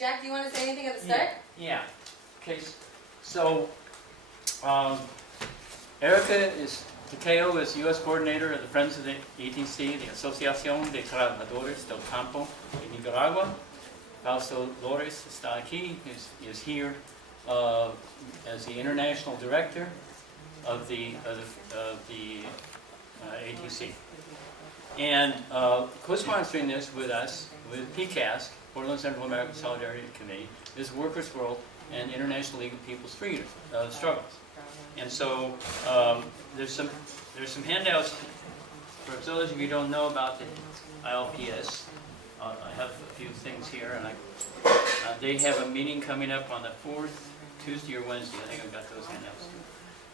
Jack, do you want to say anything at the start? Yeah. Okay. So, Erica Takeo is U.S. coordinator of the Friends of the ETC, the Asociación de Trabajadores del Campo de Nicaragua. Fausto Lores está aquí, is here as the international director of the ATC. And co-sponsoring this with us, with PCASC, Portland Central American Solidarity Committee, is Workers' World and International League of People's Freedom Struggles. And so there's some handouts for those of you who don't know about the ILPS. I have a few things here, and they have a meeting coming up on the 4th, Tuesday or Wednesday. I think I've got those handouts.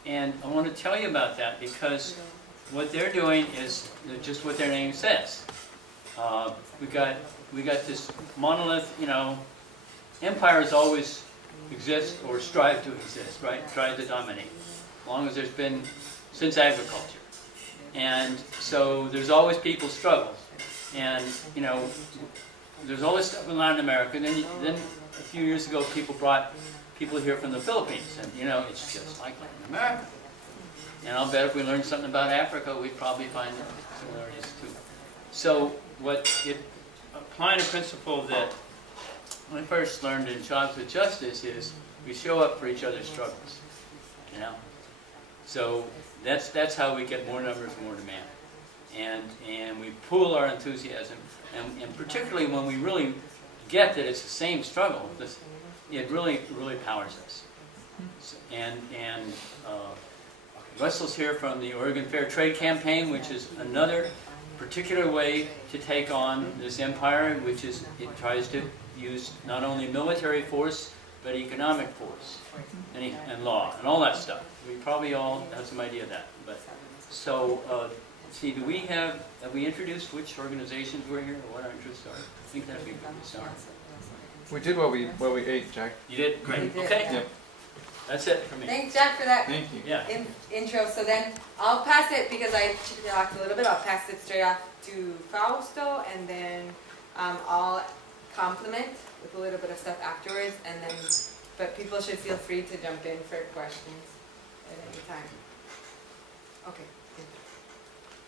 And I want to tell you about that because what they're doing is just what their name says. We got this monolith, empires always exist or strive to exist, right? Strive to dominate, as long as there's been, since agriculture. And so there's always people struggle. And, there's all this stuff in Latin America. Then a few years ago, people brought people here from the Philippines. And, it's just like Latin America. And I'll bet if we learned something about Africa, we'd probably find similarities too. So applying a principle that I first learned in Jobs with Justice is we show up for each other's struggles. So that's how we get more numbers, more demand. And we pool our enthusiasm, and particularly when we really get that it's the same struggle, it really powers us. And Russell's here from the Oregon Fair Trade Campaign, which is another particular way to take on this empire, which is it tries to use not only military force but economic force and law and all that stuff. We probably all have some idea of that. But so. See, have we introduced which organizations were here or what our interests are? I think that'd be a good start. We did what we ate, Jack. You did? Great. Did. Okay. Yep. That's it for me. Thanks, Jack, for that Thank you. Yeah. intro. So then I'll pass it, because I talked a little bit, I'll pass it straight off to Fausto, and then I'll compliment with a little bit of stuff afterwards, but people should feel free to jump in for questions at any time. Okay.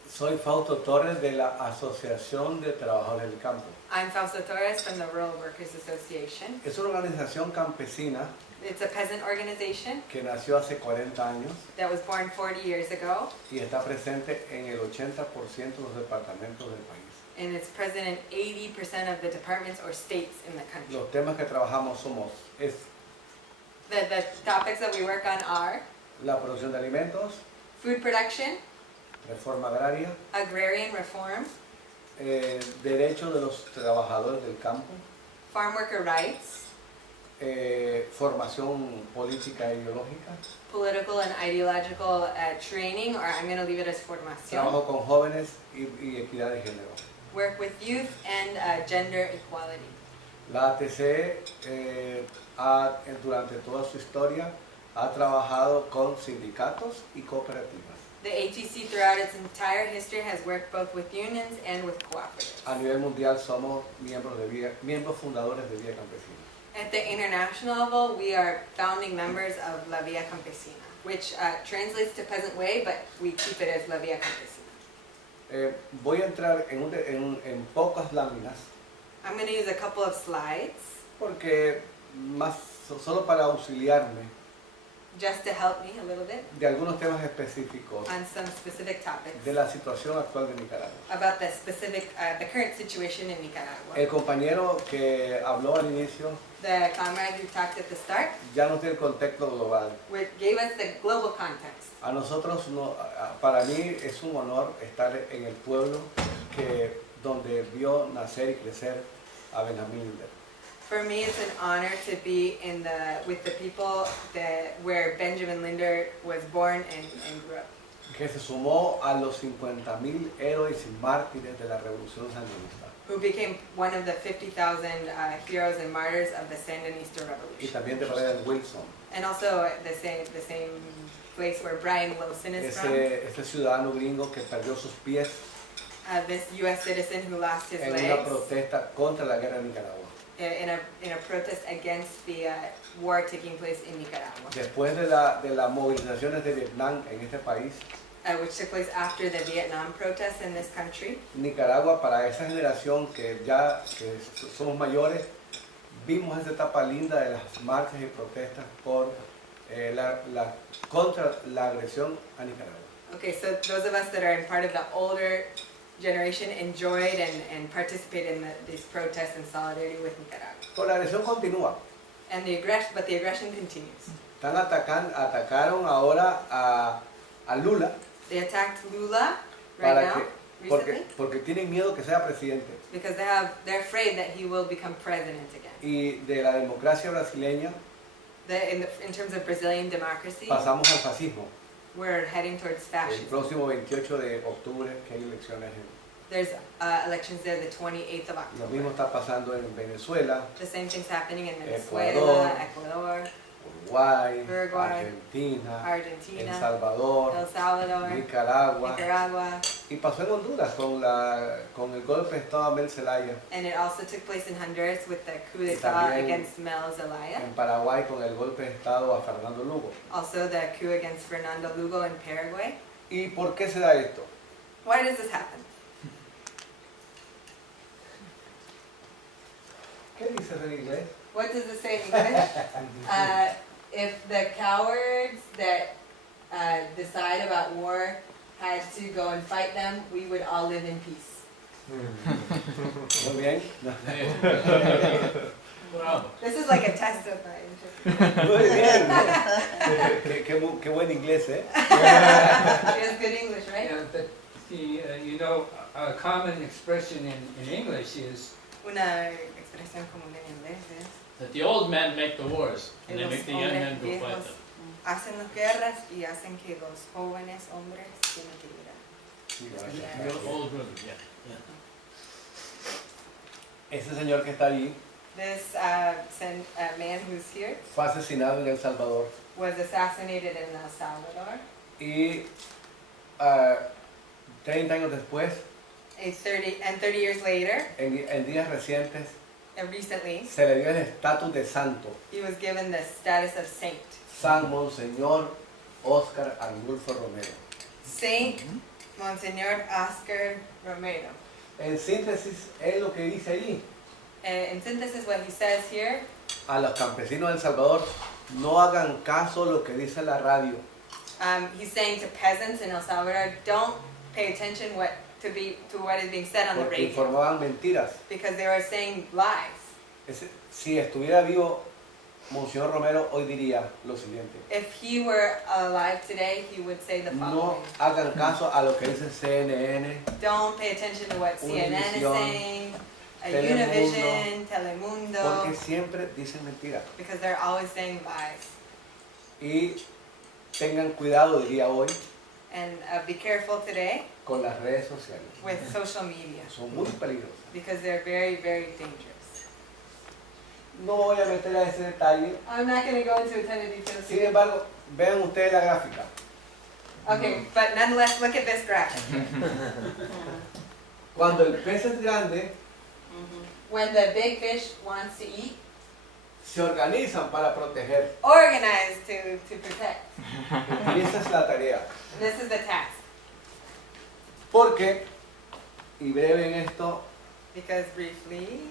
Soy Fausto Torres de la Asociación de Trabajadores del Campo. I'm Fausto Torres from the Rural Workers Association. Es una organización campesina It's a peasant organization que nació hace 40 años that was born 40 years ago, y está presente en el 80% de los departamentos del país. and it's present in 80% of the departments or states in the country. Los temas que trabajamos es The topics that we work on are la producción de alimentos, food production, reforma agraria, agrarian reform, derechos de los trabajadores del campo, farm worker rights, formación política e ideológica, political and ideological training, or I'm going to leave it as formación, trabajo con jóvenes y equidad de género. work with youth, and gender equality. La ATC durante toda su historia ha trabajado con sindicatos y cooperativas. The ATC throughout its entire history has worked both with unions and with cooperatives. A nivel mundial somos miembros fundadores de Vía Campesina. At the international level, we are founding members of La Vía Campesina, which translates to peasant way, but we keep it as La Vía Campesina. Voy a entrar en pocas láminas I'm going to use a couple of slides porque solo para auxiliarme just to help me a little bit de algunos temas específicos on some specific topics de la situación actual de Nicaragua. about the current situation in Nicaragua. El compañero que habló al inicio The comrade who talked at the start ya nos dio el contexto global. gave us the global context. A nosotros, para mí es un honor estar en el pueblo donde vio nacer y crecer a Benjamín Linder. For me, it's an honor to be with the people where Benjamin Linder was born and grew up. Que se sumó a los 50,000 héroes y mártires de la Revolución Sandinista. Who became one of the 50,000 heroes and martyrs of the Sandinista Y Revolution. también de Brian Wilson, And also the same place where Brian Wilson is from. ese ciudadano gringo que perdió sus pies This U.S. citizen who lost his en una legs protesta contra la guerra de Nicaragua. in a protest against the war taking place in Nicaragua, Después de las movilizaciones de Vietnam en este país, which took place after the Vietnam protests in this country. Nicaragua, para esa generación que somos mayores, vimos esa etapa linda de las marchas y protestas contra la agresión a Nicaragua. Okay, so those of us that are in part of the older generation enjoyed and participated in these protests in solidarity with Nicaragua. Pero la agresión continúa. And the aggression continues. Atacaron ahora a Lula They attacked Lula right now, recently, porque tienen miedo que sea presidente. because they're afraid that he will become president again. Y de la democracia brasileña In terms of Brazilian democracy, pasamos al fascismo. we're heading towards El fascism. próximo 28 de octubre, que hay elecciones. There's elections there the 28th of Lo mismo October. está pasando en Venezuela, The same thing's happening in Ecuador, Venezuela, Ecuador, Uruguay, Uruguay, Argentina, El Argentina, Salvador, El Salvador, Nicaragua. Nicaragua, Y pasó en Honduras con el golpe de Estado a Mel Zelaya. and it also took place in Honduras with the coup Y d'etat también against Mel Zelaya. En Paraguay con el golpe de Estado a Fernando Lugo. Also the coup against Fernando Lugo in Paraguay. ¿Y por qué se da esto? Why does this happen? ¿Qué dices en inglés? What does it say in English? If the cowards that decide about war had to go and fight them, we would all live in peace. Muy bien. Bravo. This is like a test of my interpretation. Muy bien. Qué buen inglés, ¿eh? She has good English, right? Yeah, but a common expression in English is Una expresión común en inglés es That the old men make the wars, and they los make the young men hombres go fight viejos them. hacen las guerras y hacen que los jóvenes hombres tienen que ir a Sí, The old women, yeah. Ese señor que está allí This man who's here fue asesinado en El Salvador was assassinated in El Salvador. y 30 años después, 30 years later, en días recientes, recently, se le dio el estatus de santo. he was given the status of saint. San Monseñor Oscar Arnulfo Romero. Saint Monsignor Oscar Romero. En síntesis, es lo que dice allí. In synthesis, what he says here, A los campesinos de El Salvador, no hagan caso a lo que dice la radio. he's saying to peasants in El Salvador, don't pay attention to what is being said on the Porque radio, informaban mentiras. because they were saying lies. Si estuviera vivo Monseñor Romero, hoy diría lo siguiente. If he were alive today, he would say the No following. hagan caso a lo que dice CNN, Don't pay attention to what CNN is Univisión, saying, Telemundo, Univision, Telemundo, porque siempre dicen mentiras. because they're always saying lies. Y tengan cuidado, diría hoy, And be careful today con las redes sociales. with social media, Son muy peligrosas. because they're very, very dangerous. No voy a meter a ese detalle. I'm not going to go into a ton of details Sin here. embargo, vean ustedes la gráfica. Okay, but nonetheless, look at this graph. Cuando el pez es grande, When the big fish wants to eat, se organizan para proteger. organize to protect. Y esa es la tarea. This is the task. Porque, y breve en esto, Because briefly,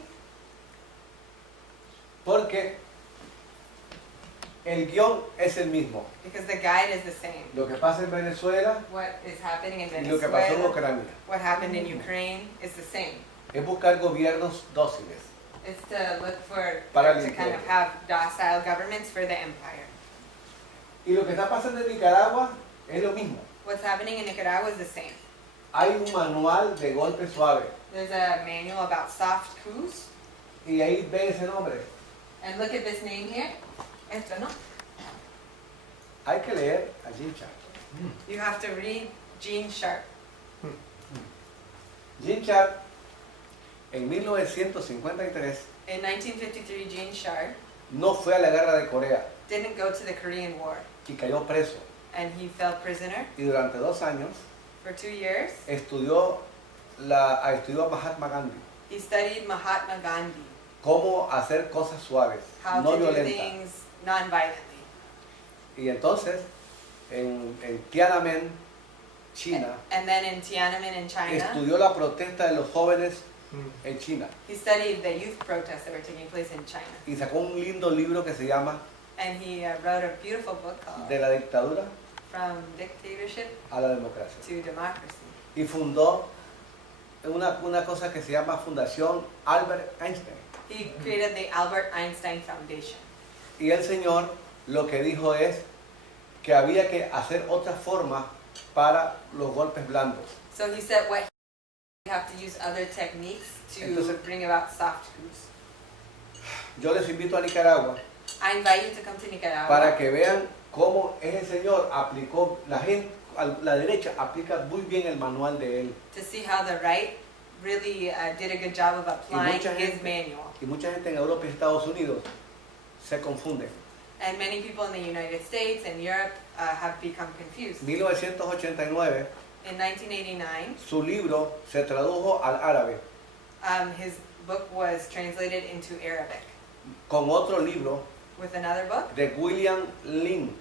porque el guión es el mismo. because the guide is the same. Lo que pasa en Venezuela What is happening in y lo que pasó en Venezuela, Ucrania. what happened in Ukraine is the same. Es buscar gobiernos dóciles. It's to look for, Para el to kind of imperio. have docile governments for the empire. Y lo que está pasando en Nicaragua es lo mismo. What's happening in Nicaragua is the same. Hay un manual de golpe suave. There's a manual about soft coups, Y ahí ve ese nombre. and look at this name here. Esto, ¿no? Hay que leer a Jim Sharp. You have to read Gene Sharp. Jim Sharp, en 1953, In 1953, Gene Sharp no fue a la guerra de Corea didn't go to the Korean War, y cayó preso. and he fell prisoner Y durante 2 años for 2 years. estudió a Mahatma Gandhi. He studied Mahatma Gandhi. cómo hacer cosas suaves, how no to do violentas. things non-violently. Y entonces, en Tiananmen, China, And then in Tiananmen in China, estudió la protesta de los jóvenes Mm. en China he studied the youth protests that were taking place in China. y sacó un lindo libro que se llama And he wrote a beautiful book called De la dictadura From Dictatorship a la democracia. to Democracy. Y fundó una cosa que se llama Fundación Albert Einstein. He created the Albert Einstein Foundation. Y el señor lo que dijo es que había que hacer otra forma para los golpes blandos. So he said what you have to use other techniques to Entonces- bring about soft coups. Yo les invito a Nicaragua I invite you to come to Nicaragua para que vean cómo ese señor aplicó, la gente, la derecha aplica muy bien el manual de él. to see how the right really did a good job of applying mucha his gente- manual. Y mucha gente en Europa y Estados Unidos se confunde. And many people in the United States and Europe have become confused. 1989, In 1989, su libro se tradujo al árabe his book was translated into Arabic con otro libro with another book de William Lind,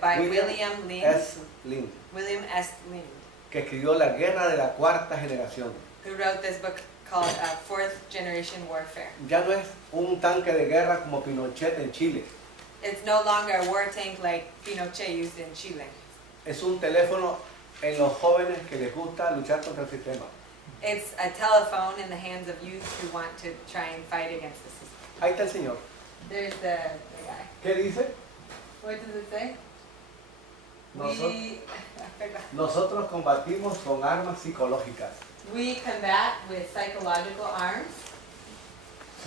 by William William Lind, S. Lind, William S. Lind, que escribió La Guerra de la Cuarta Generación. who wrote this book called Fourth Generation Warfare. Ya no es un tanque de guerra como Pinochet en Chile, It's no longer a war tank like Pinochet used in Chile. es un teléfono en los jóvenes que les gusta luchar contra el sistema. It's a telephone in the hands of youth who want to try and fight against the system. Ahí está el señor. There's the guy. ¿Qué dice? What does it say? Nosotros, I forgot. nosotros combatimos con armas psicológicas, We combat with psychological arms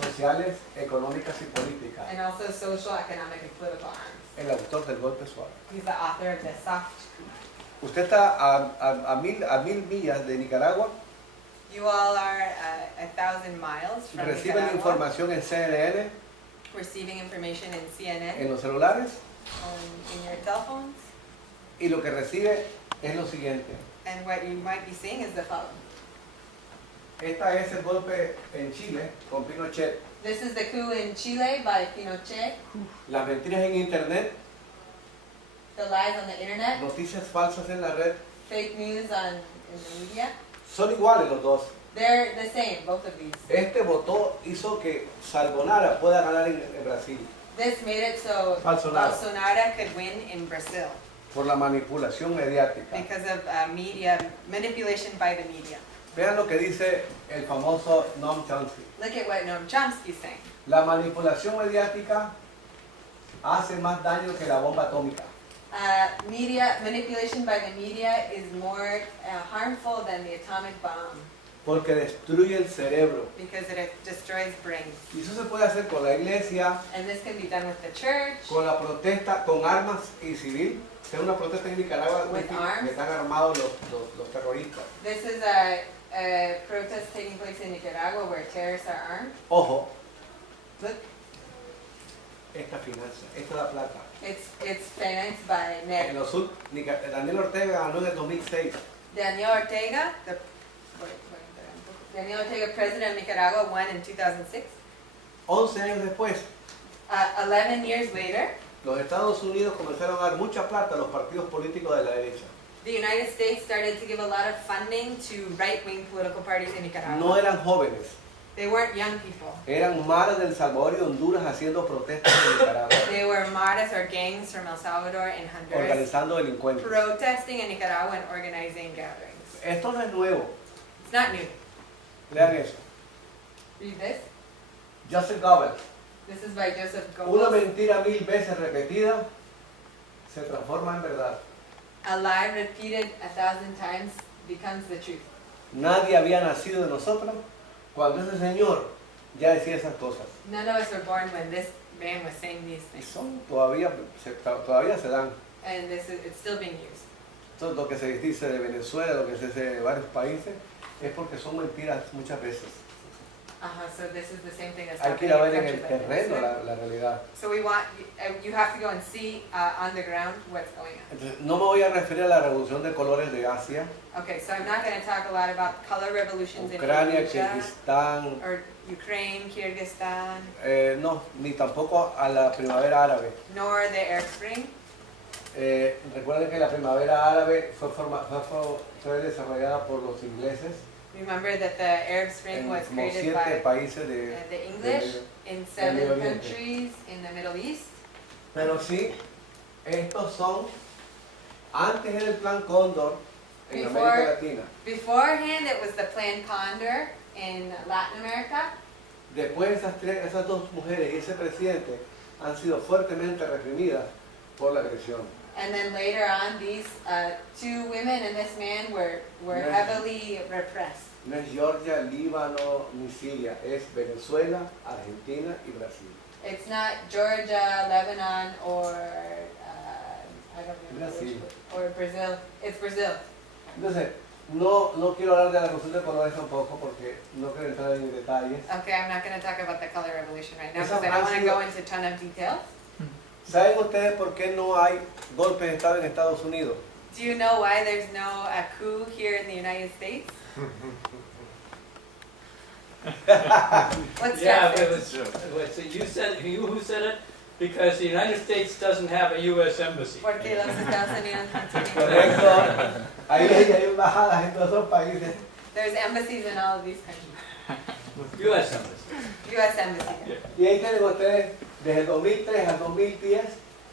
sociales, económicas y políticas. and also social, economic, and political arms. El autor del golpe suave. He's the author of the soft coup. Usted está a mil millas de Nicaragua, You all are 1,000 miles from reciben Nicaragua, información en CNN, receiving information in CNN, en los celulares, in your cell phones, y lo que recibe es lo siguiente. and what you might be seeing is the following. Esta es el golpe en Chile con Pinochet. This is the coup in Chile by Pinochet, Las mentiras en internet, the lies on the internet, noticias falsas en la red, fake news in the media. son iguales los dos. They're the same, both of these. Este votó hizo que Salgonara pueda ganar en Brasil This made it so Bolsonaro. Bolsonaro could win in Brazil por la manipulación mediática. because of media manipulation by the media. Vean lo que dice el famoso Noam Chomsky. Look at what Noam Chomsky's saying. La manipulación mediática hace más daño que la bomba atómica. Media manipulation by the media is more harmful than the atomic bomb Porque destruye el cerebro. because it destroys brains. Y eso se puede hacer con la iglesia, And this can be done with the church, con la protesta, con armas y civil. Hay una protesta en Nicaragua With que arms. están armados los terroristas. This is a protest taking place in Nicaragua where terrorists are armed. Ojo, Look, esta finanza, esta da plata. it's financed by En NET. los Daniel Ortega ganó en el 2006. Daniel Ortega, Daniel Ortega, president of Nicaragua, won in 2006. 11 años después, 11 years later, los Estados Unidos comenzaron a dar mucha plata a los partidos políticos de la derecha. the United States started to give a lot of funding to right-wing political parties in Nicaragua. No eran jóvenes, They weren't young people. eran maras del Salvador y Honduras haciendo protestas en Nicaragua, They were maras or gangs from El Salvador and Honduras organizando delincuentes. protesting in Nicaragua and organizing gatherings. Esto no es nuevo, It's not new. lean eso. Read this. Joseph Goebbels, This is by Joseph una Goebbels. mentira 1000 veces repetida se transforma en verdad. A lie repeated 1,000 times becomes the truth. Nadie había nacido de nosotros cuando ese señor ya decía esas cosas. None of us were born when this man was saying these Y things. son, todavía se dan. And it's still being used. Todo lo que se dice de Venezuela, lo que se dice de varios países, es porque son mentiras muchas veces. So this is the same thing as Hay que happening ir a in ver en el countries like terreno Venezuela. la realidad. So we want, you have to go and see on the ground what's going on. Entonces, no me voy a referir a la revolución de colores de Asia, Okay, so I'm not going to talk a lot about color revolutions in Ucrania, Asia Kirguistán, or Ukraine, Kyrgyzstan, No, ni tampoco a la primavera árabe. nor the Arab Spring. Recuerden que la primavera árabe fue desarrollada por los ingleses Remember that the Arab Spring en was como created 7 by países de... the English in 7 Medio Oriente. countries in the Middle East. Pero sí, estos son, antes era el Plan Cóndor en Before- América Latina. Beforehand, it was the Plan Condor in Latin America. Después esas dos mujeres y ese presidente han sido fuertemente reprimidas por la agresión. And then later on, these 2 women and this man were Yes. heavily repressed. No es Georgia, Líbano ni Siria, es Venezuela, Argentina y Brasil. It's not Georgia, Lebanon, or I don't remember which Brazil. one. Or Brazil. It's Brazil. Entonces, no quiero hablar de la revolución de colores tampoco porque no quiero entrar en detalles. Okay, I'm not going to talk about the color revolution right now Esa because I don't want to ha sido- go into a ton of details. ¿Saben ustedes por qué no hay golpes de Estado en Estados Unidos? Do you know why there's no coup here in the United States? What's Yeah, that? it was, you who said it? Because the United States doesn't have a US embassy. Porque los Estados Unidos no tienen. Correcto. Ahí hay embajadas en todos esos países. There's embassies in all of these countries. US embassy. U.S. embassy. Y ahí tienen ustedes desde el 2003 al 2010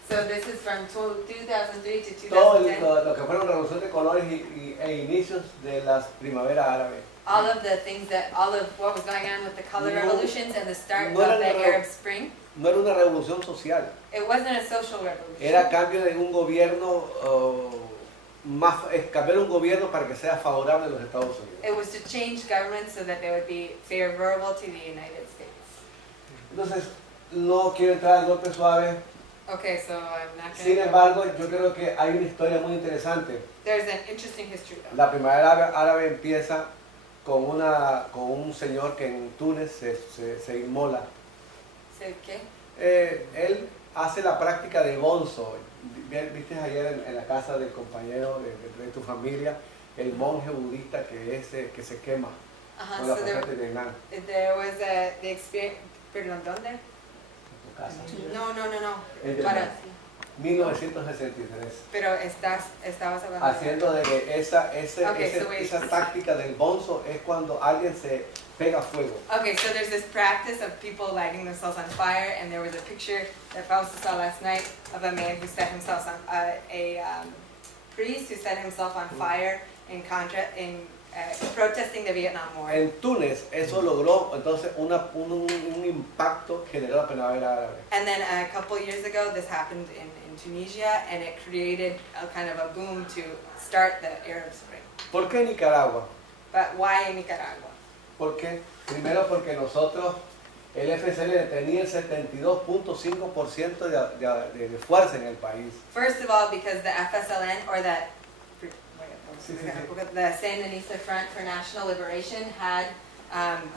So this is from 2003 to todo 2010. lo que fueron revolución de colores e inicios de las primaveras árabes. All of the things that, all of what was going on with the color No- revolutions and the start no of era the una Arab Spring. No era una revolución social, It wasn't a social revolution. era cambio de un gobierno cambiar un gobierno para que sea favorable a los Estados Unidos. It was to change government so that they would be favorable to the United States. Entonces, no quiero entrar al golpe suave. Okay, so I'm not Sin going to. embargo, yo creo que hay una historia muy interesante. There's an interesting history though. La primavera árabe empieza con un señor que en Túnez se inmola. Say, ¿qué? Él hace la práctica de bonzo. Viste ayer en la casa del compañero de tu familia, el monje budista que se quema con la So profeta de Vietnam there was the experience. Perdón, ¿dónde? en tu casa. No. Es de Para. 1963. Pero estabas hablando. Haciendo de que esa Okay, so wait. táctica del bonzo es cuando alguien se pega fuego. Okay, so there's this practice of people lighting themselves on fire, and there was a picture that Fausto saw last night of a man who set himself on priest who set himself on fire in protesting the Vietnam War. En Túnez eso logró entonces un impacto que generó la primavera árabe. And then a couple years ago, this happened in Tunisia, and it created a kind of a boom to start the Arab Spring. ¿Por qué Nicaragua? But why in Nicaragua? Porque, primero porque nosotros, el FCL tenía el 72.5% de fuerza en el país. First of all, because the FSLN, or the Sí. the Sandinista Front for National Liberation, had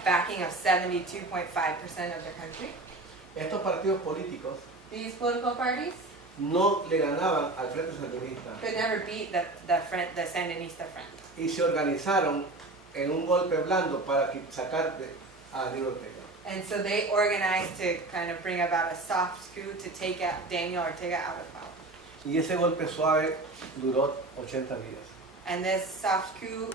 backing of 72.5% of the country. Estos partidos políticos These political parties no le ganaban al Frente Sandinista could never beat the Sandinista Front. y se organizaron en un golpe blando para sacar a Daniel Ortega. And so they organized to kind of bring about a soft coup to take out Daniel Ortega out of power. Y ese golpe suave duró 80 días. And this soft coup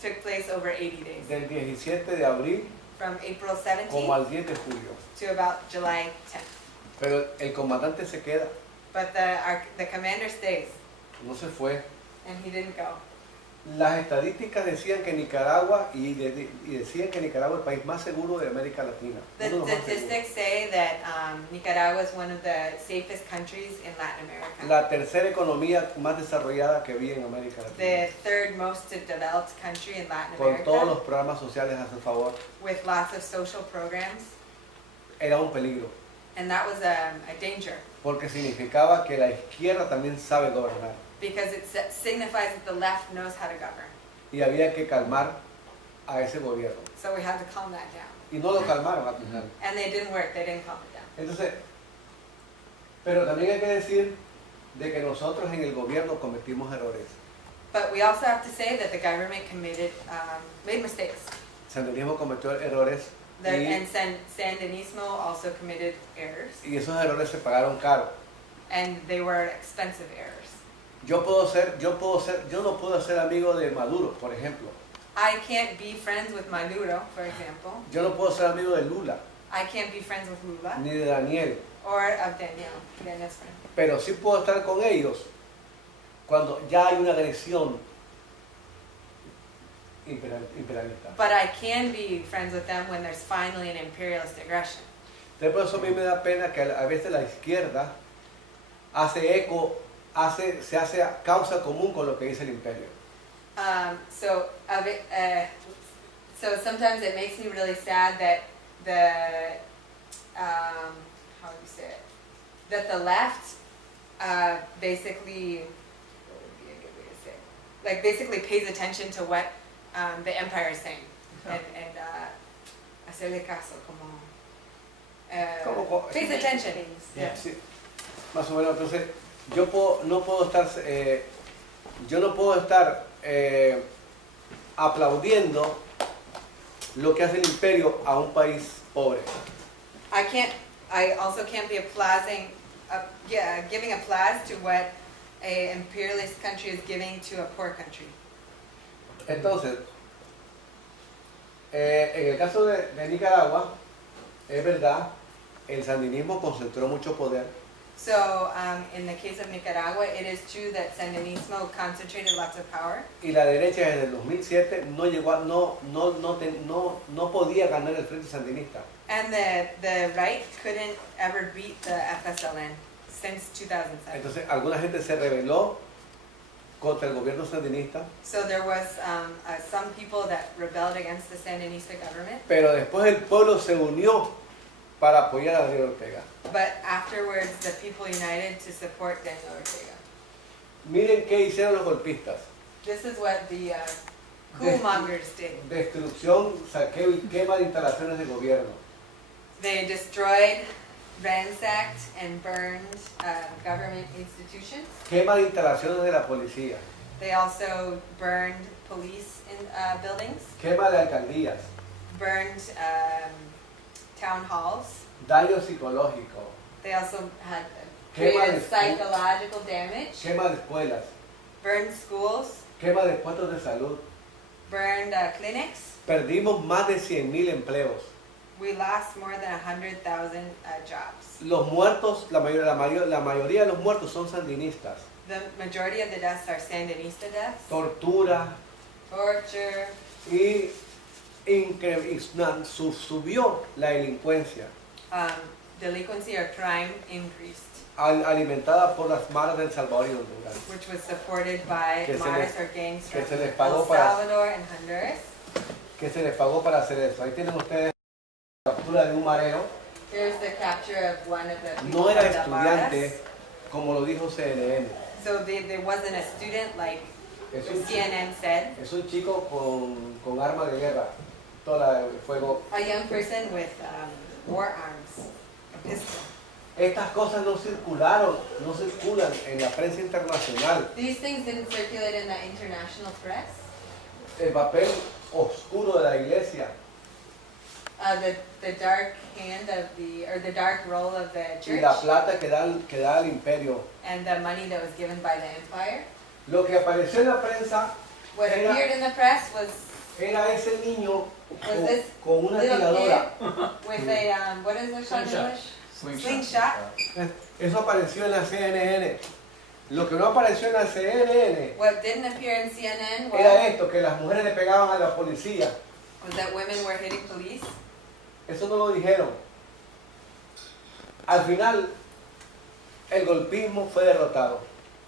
took place over 80 days, Del 17 de abril from April como 17th al 10 de julio. to about July 10th. Pero el comandante se queda, But the commander stays, no se fue. and he didn't go. Las estadísticas decían que Nicaragua, y decían que Nicaragua es el país más seguro de América Latina. The uno de los más seguros. statistics say that Nicaragua is one of the safest countries in Latin America. La tercera economía más desarrollada que vi en América Latina. The third most developed country in Latin Con todos America, los programas sociales a su favor. with lots of social programs, Era un peligro, and that was a danger, porque significaba que la izquierda también sabe gobernar. because it signifies that the left knows how to govern. Y había que calmar a ese gobierno. So we had to calm that down. Y no lo calmaron al final. And they didn't work, they didn't calm it down. Entonces, pero también hay que decir de que nosotros en el gobierno cometimos errores. But we also have to say that the government made mistakes. Sandinismo cometió errores And Sandinismo also committed errors, y esos errores se pagaron caro. and they were expensive errors. Yo no puedo ser amigo de Maduro, por ejemplo. I can't be friends with Maduro, for example. Yo no puedo ser amigo de Lula, I can't be friends with Lula ni de Daniel, or of Daniel's friend. pero sí puedo estar con ellos cuando ya hay una agresión imperialista. But I can be friends with them when there's finally an imperialist aggression. Entonces, por eso a mí me da pena que a veces la izquierda se hace causa común con lo que dice el imperio. So sometimes it makes me really sad that how do you say it? That the left basically, what would be a good way to say? Like basically pays attention to what the empire is saying and hacerle caso Como- pays attention. Yeah. Sí, más o menos. Entonces, no puedo estar aplaudiendo lo que hace el imperio a un país pobre. I also can't be giving applause to what a imperialist country is giving to a poor country. Entonces, en el caso de Nicaragua, es verdad, el sandinismo concentró mucho poder, So, in the case of Nicaragua, it is true that Sandinismo concentrated lots of power, y la derecha desde el 2007 no podía ganar el frente sandinista. and the right couldn't ever beat the FSLN since 2007. Entonces, alguna gente se rebeló contra el gobierno sandinista, So there was some people that rebelled against the Sandinista government, pero después el pueblo se unió para apoyar a Daniel Ortega. but afterwards the people united to support Daniel Ortega. Miren qué hicieron los golpistas. This is what the coolmongers did. Destrucción, saqueo y quema de instalaciones de gobierno. They destroyed, ransacked, and burned government institutions. Quema de instalaciones de la policía. They also burned police buildings, Quema de alcaldías. burned town halls. Daño psicológico. They also had Quema created de- psychological damage, Quema de escuelas. burned schools, Quema de puestos de salud. burned clinics. Perdimos más de 100.000 empleos. We lost more than 100,000 jobs. Los muertos, la mayoría de los muertos son sandinistas. The majority of the deaths are Sandinista deaths. Tortura Torture, y subió la delincuencia, delinquency or crime increased, alimentada por las maras del Salvador y Honduras. which was supported by Que se maras les- or gangs que from se les El pagó para- Salvador and Honduras. Que se les pagó para hacer eso. Ahí tienen ustedes la captura de un marero. Here's the capture of one of the people No era from the maras. estudiante, como lo dijo CNN. So there wasn't a student like Es the un, CNN said. es un chico con arma de guerra, toda de fuego. A young person with war arms, a pistol. Estas cosas no circulan en la prensa internacional. These things didn't circulate in the international press. El papel oscuro de la iglesia, The dark hand of the dark role of the y church la plata que da el imperio. and the money that was given by the empire. Lo que apareció en la prensa What Era- appeared in the press was era ese niño this con una little tiradora. kid with a what is it called in Slingshot. English? Slingshot. Eso apareció en la CNN. Lo que no apareció en la CNN What didn't appear in CNN era was esto, que las mujeres le pegaban a la policía. that women were hitting police. Eso no lo dijeron. Al final, el golpismo fue derrotado.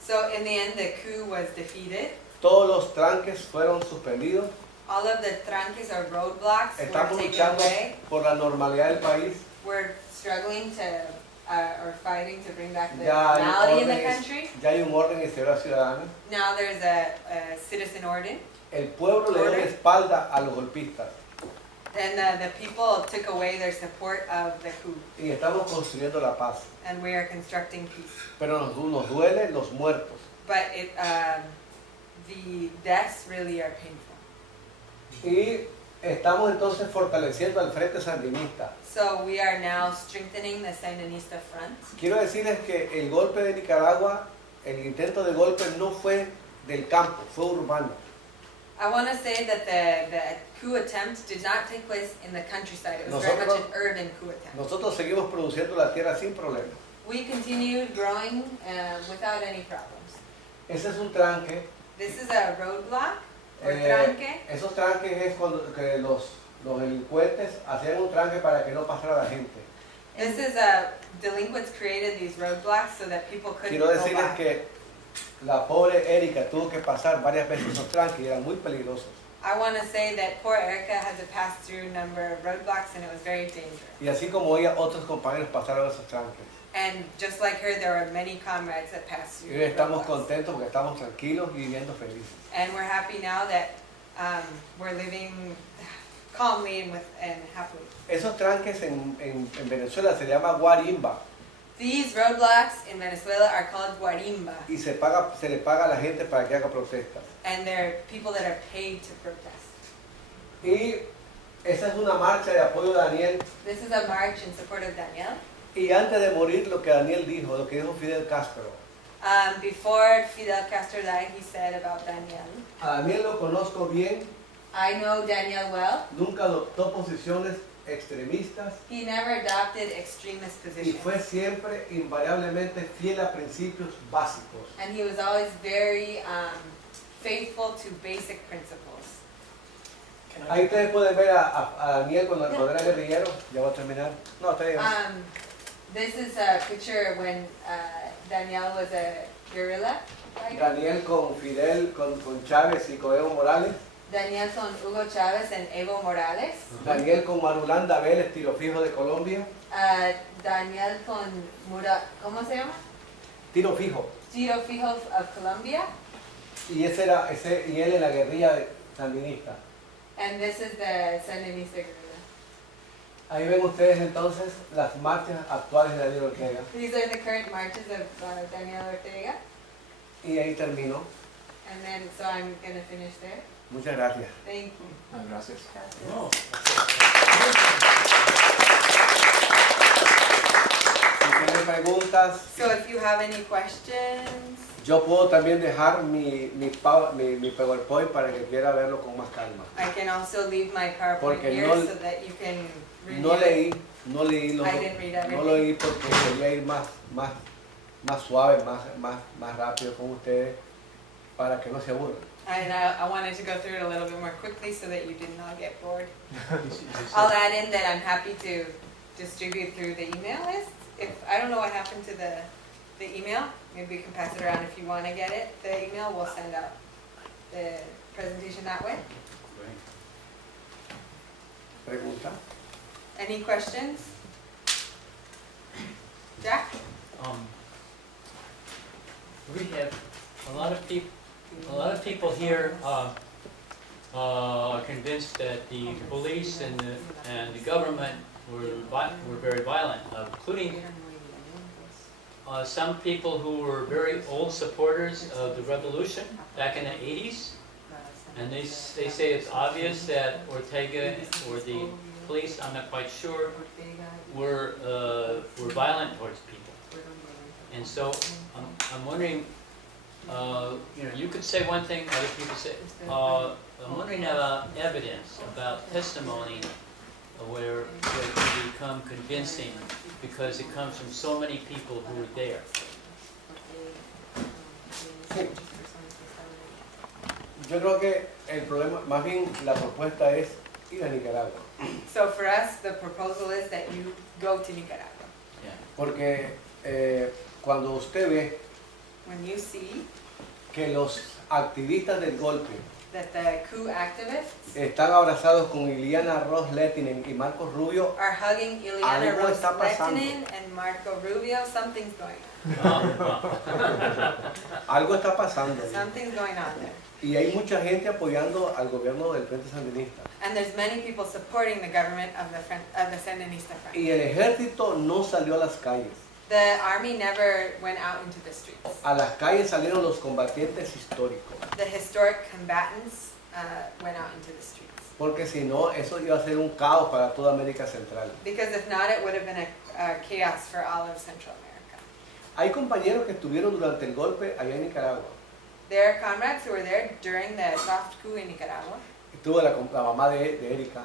So in the end, the coup was defeated. Todos los tranques fueron suspendidos. All of the tranques or roadblocks were Estamos taken luchando away. por la normalidad del país. We're struggling to or fighting to bring back the Ya hay, normality in the órdenes, country. ya hay un orden y seguridad ciudadana. Now there's a citizen order. El pueblo le dio la espalda a los golpistas. And the people took away their support of the coup. Y estamos construyendo la paz. And we are constructing peace. Pero nos duele los muertos. But the deaths really are painful. Y Estamos entonces fortaleciendo al Frente Sandinista. So we are now strengthening the Sandinista front. Quiero decirles que el golpe de Nicaragua, el intento de golpe no fue del campo, fue urbano. I want to say that the coup attempt did not take place in the countryside. It was very much an urban coup attempt. Nosotros seguimos produciendo la tierra sin problema. We continued growing without any problems. Ese es un tranque. This is a roadblock or Eh, tranque. Esos tranques es cuando que los delincuentes hacían un tranque para que no pasara la gente. This is delinquents created these roadblocks so that people couldn't Quiero go decirles by. que la pobre Erika tuvo que pasar varias veces esos tranques y eran muy peligrosos. I want to say that poor Erica had to pass through a number of roadblocks and it was very dangerous. Y así como ella, otros compañeros pasaron esos tranques. And just like her, there were many comrades that passed Y through hoy estamos roadblocks. contentos porque estamos tranquilos y viviendo felices. And we're happy now that we're living calmly and happily. Esos tranques en Venezuela se llama guarimba These roadblocks in Venezuela are called guarimba, y se le paga a la gente para que haga protestas. and they're people that are paid to protest. Y esa es una marcha de apoyo de Daniel. This is a march in support of Daniel. Y antes de morir, lo que Daniel dijo, lo que dijo Fidel Castro. Before Fidel Castro died, he said about Daniel, A Daniel lo conozco bien, I know Daniel well. nunca adoptó posiciones extremistas He never adopted extremist y positions. fue siempre invariablemente fiel a principios básicos. And he was always very faithful to basic principles. Ahí ustedes pueden ver a Daniel cuando era guerrillero. Ya voy a terminar. No, está bien. This is a picture when Daniel was a guerrilla fighter. Daniel con Fidel, con Chávez y con Evo Morales. Daniel con Hugo Chávez and Evo Morales. Daniel con Marulanda Vélez, tiro fijo de Colombia. Daniel con ¿cómo se llama? Tiro fijo. Tiro Fijo of Colombia. Y y él en la guerrilla sandinista. And this is the Sandinista guerrilla. Ahí ven ustedes entonces las marchas actuales de Daniel Ortega. These are the current marches of Daniel Ortega. Y ahí termino. And then, so I'm going to finish there. Muchas gracias. Thank you. Gracias. No. Si tienen preguntas, So if you have any questions, yo puedo también dejar mi PowerPoint para que quiera verlo con más calma. I can also leave my PowerPoint Porque here no- so that you can review No it. leí I didn't read everything. no lo leí porque quería ir más suave, más rápido con ustedes para que no se aburran. And I wanted to go through it a little bit more quickly so that you did not get bored. I'll add in that I'm happy to distribute through the email list. If I don't know what happened to the email, maybe we can pass it around if you want to get it. The email will send out the presentation that way. Pregunta. Any questions? Jack? We have a lot of people here are convinced that the police and the government were very violent, including some people who were very old supporters of the revolution back in the 80s. And they say it's obvious that Ortega or the police, I'm not quite sure, were violent towards people. And so I'm wondering, you could say one thing, other people say, I'm wondering about evidence, about testimony, where it can become convincing because it comes from so many people who were there. Yo creo que el problema, más bien la propuesta es ir a Nicaragua. So for us, the proposal is that you go to Nicaragua. Porque cuando usted ve When you see que los activistas del golpe that the coup activists están abrazados con Iliana Ross Lehtinen y Marcos Rubio, are hugging Ileana Algo Rose está pasando. Lehtinen and Marco Rubio, something's going algo está pasando. on. Something's going on there. Y hay mucha gente apoyando al gobierno del Frente Sandinista. And there's many people supporting the government of the Sandinista Front. Y el ejército no salió a las calles. The army never went out into the streets. A las calles salieron los combatientes históricos. The historic combatants went out into the streets. porque si no, eso iba a ser un caos para toda América Central. Because if not, it would have been a chaos for all of Central America. Hay compañeros que estuvieron durante el golpe allá en Nicaragua. There are comrades who were there during the soft coup in Nicaragua. Estuvo la mamá de Erika,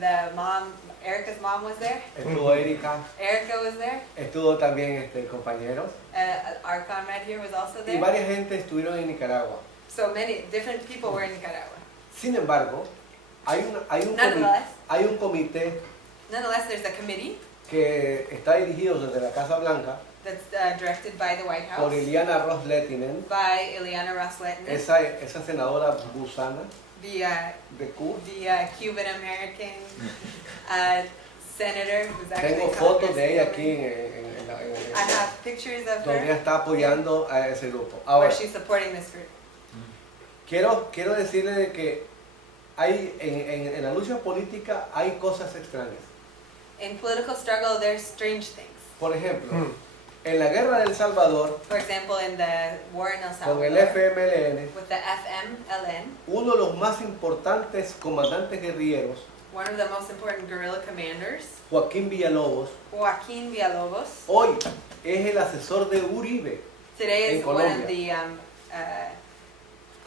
The mom, Erica's mom was there. estuvo Erika, Erica was there. estuvo también compañeros. Our comrade here was also Y there. varias gente estuvieron en Nicaragua. So many different people were in Nicaragua. Sin embargo, Nonetheless, hay un comité there's a committee que está dirigido desde la Casa Blanca that's directed by the White por House, Iliana Ros-Lehtinen, by Ileana Ros-Lehtinen, esa senadora gusana the de Cuba. Cuban American senator who's actually Tengo fotos de ella Congresswoman. aquí I have pictures of donde ella her está apoyando a ese grupo. where Ahora, she's supporting this group. quiero decirle de que hay en la lucha política hay cosas extrañas. In political struggle, there's strange things. Por ejemplo, Mm. en la guerra del Salvador For example, in the war in El con el Salvador, FMLN, with the FMLN, uno de los más importantes comandantes guerrilleros, one of the most important guerrilla commanders, Joaquín Villalobos, Joaquín Villalobos, hoy es el asesor de Uribe. today En is one Colombia. of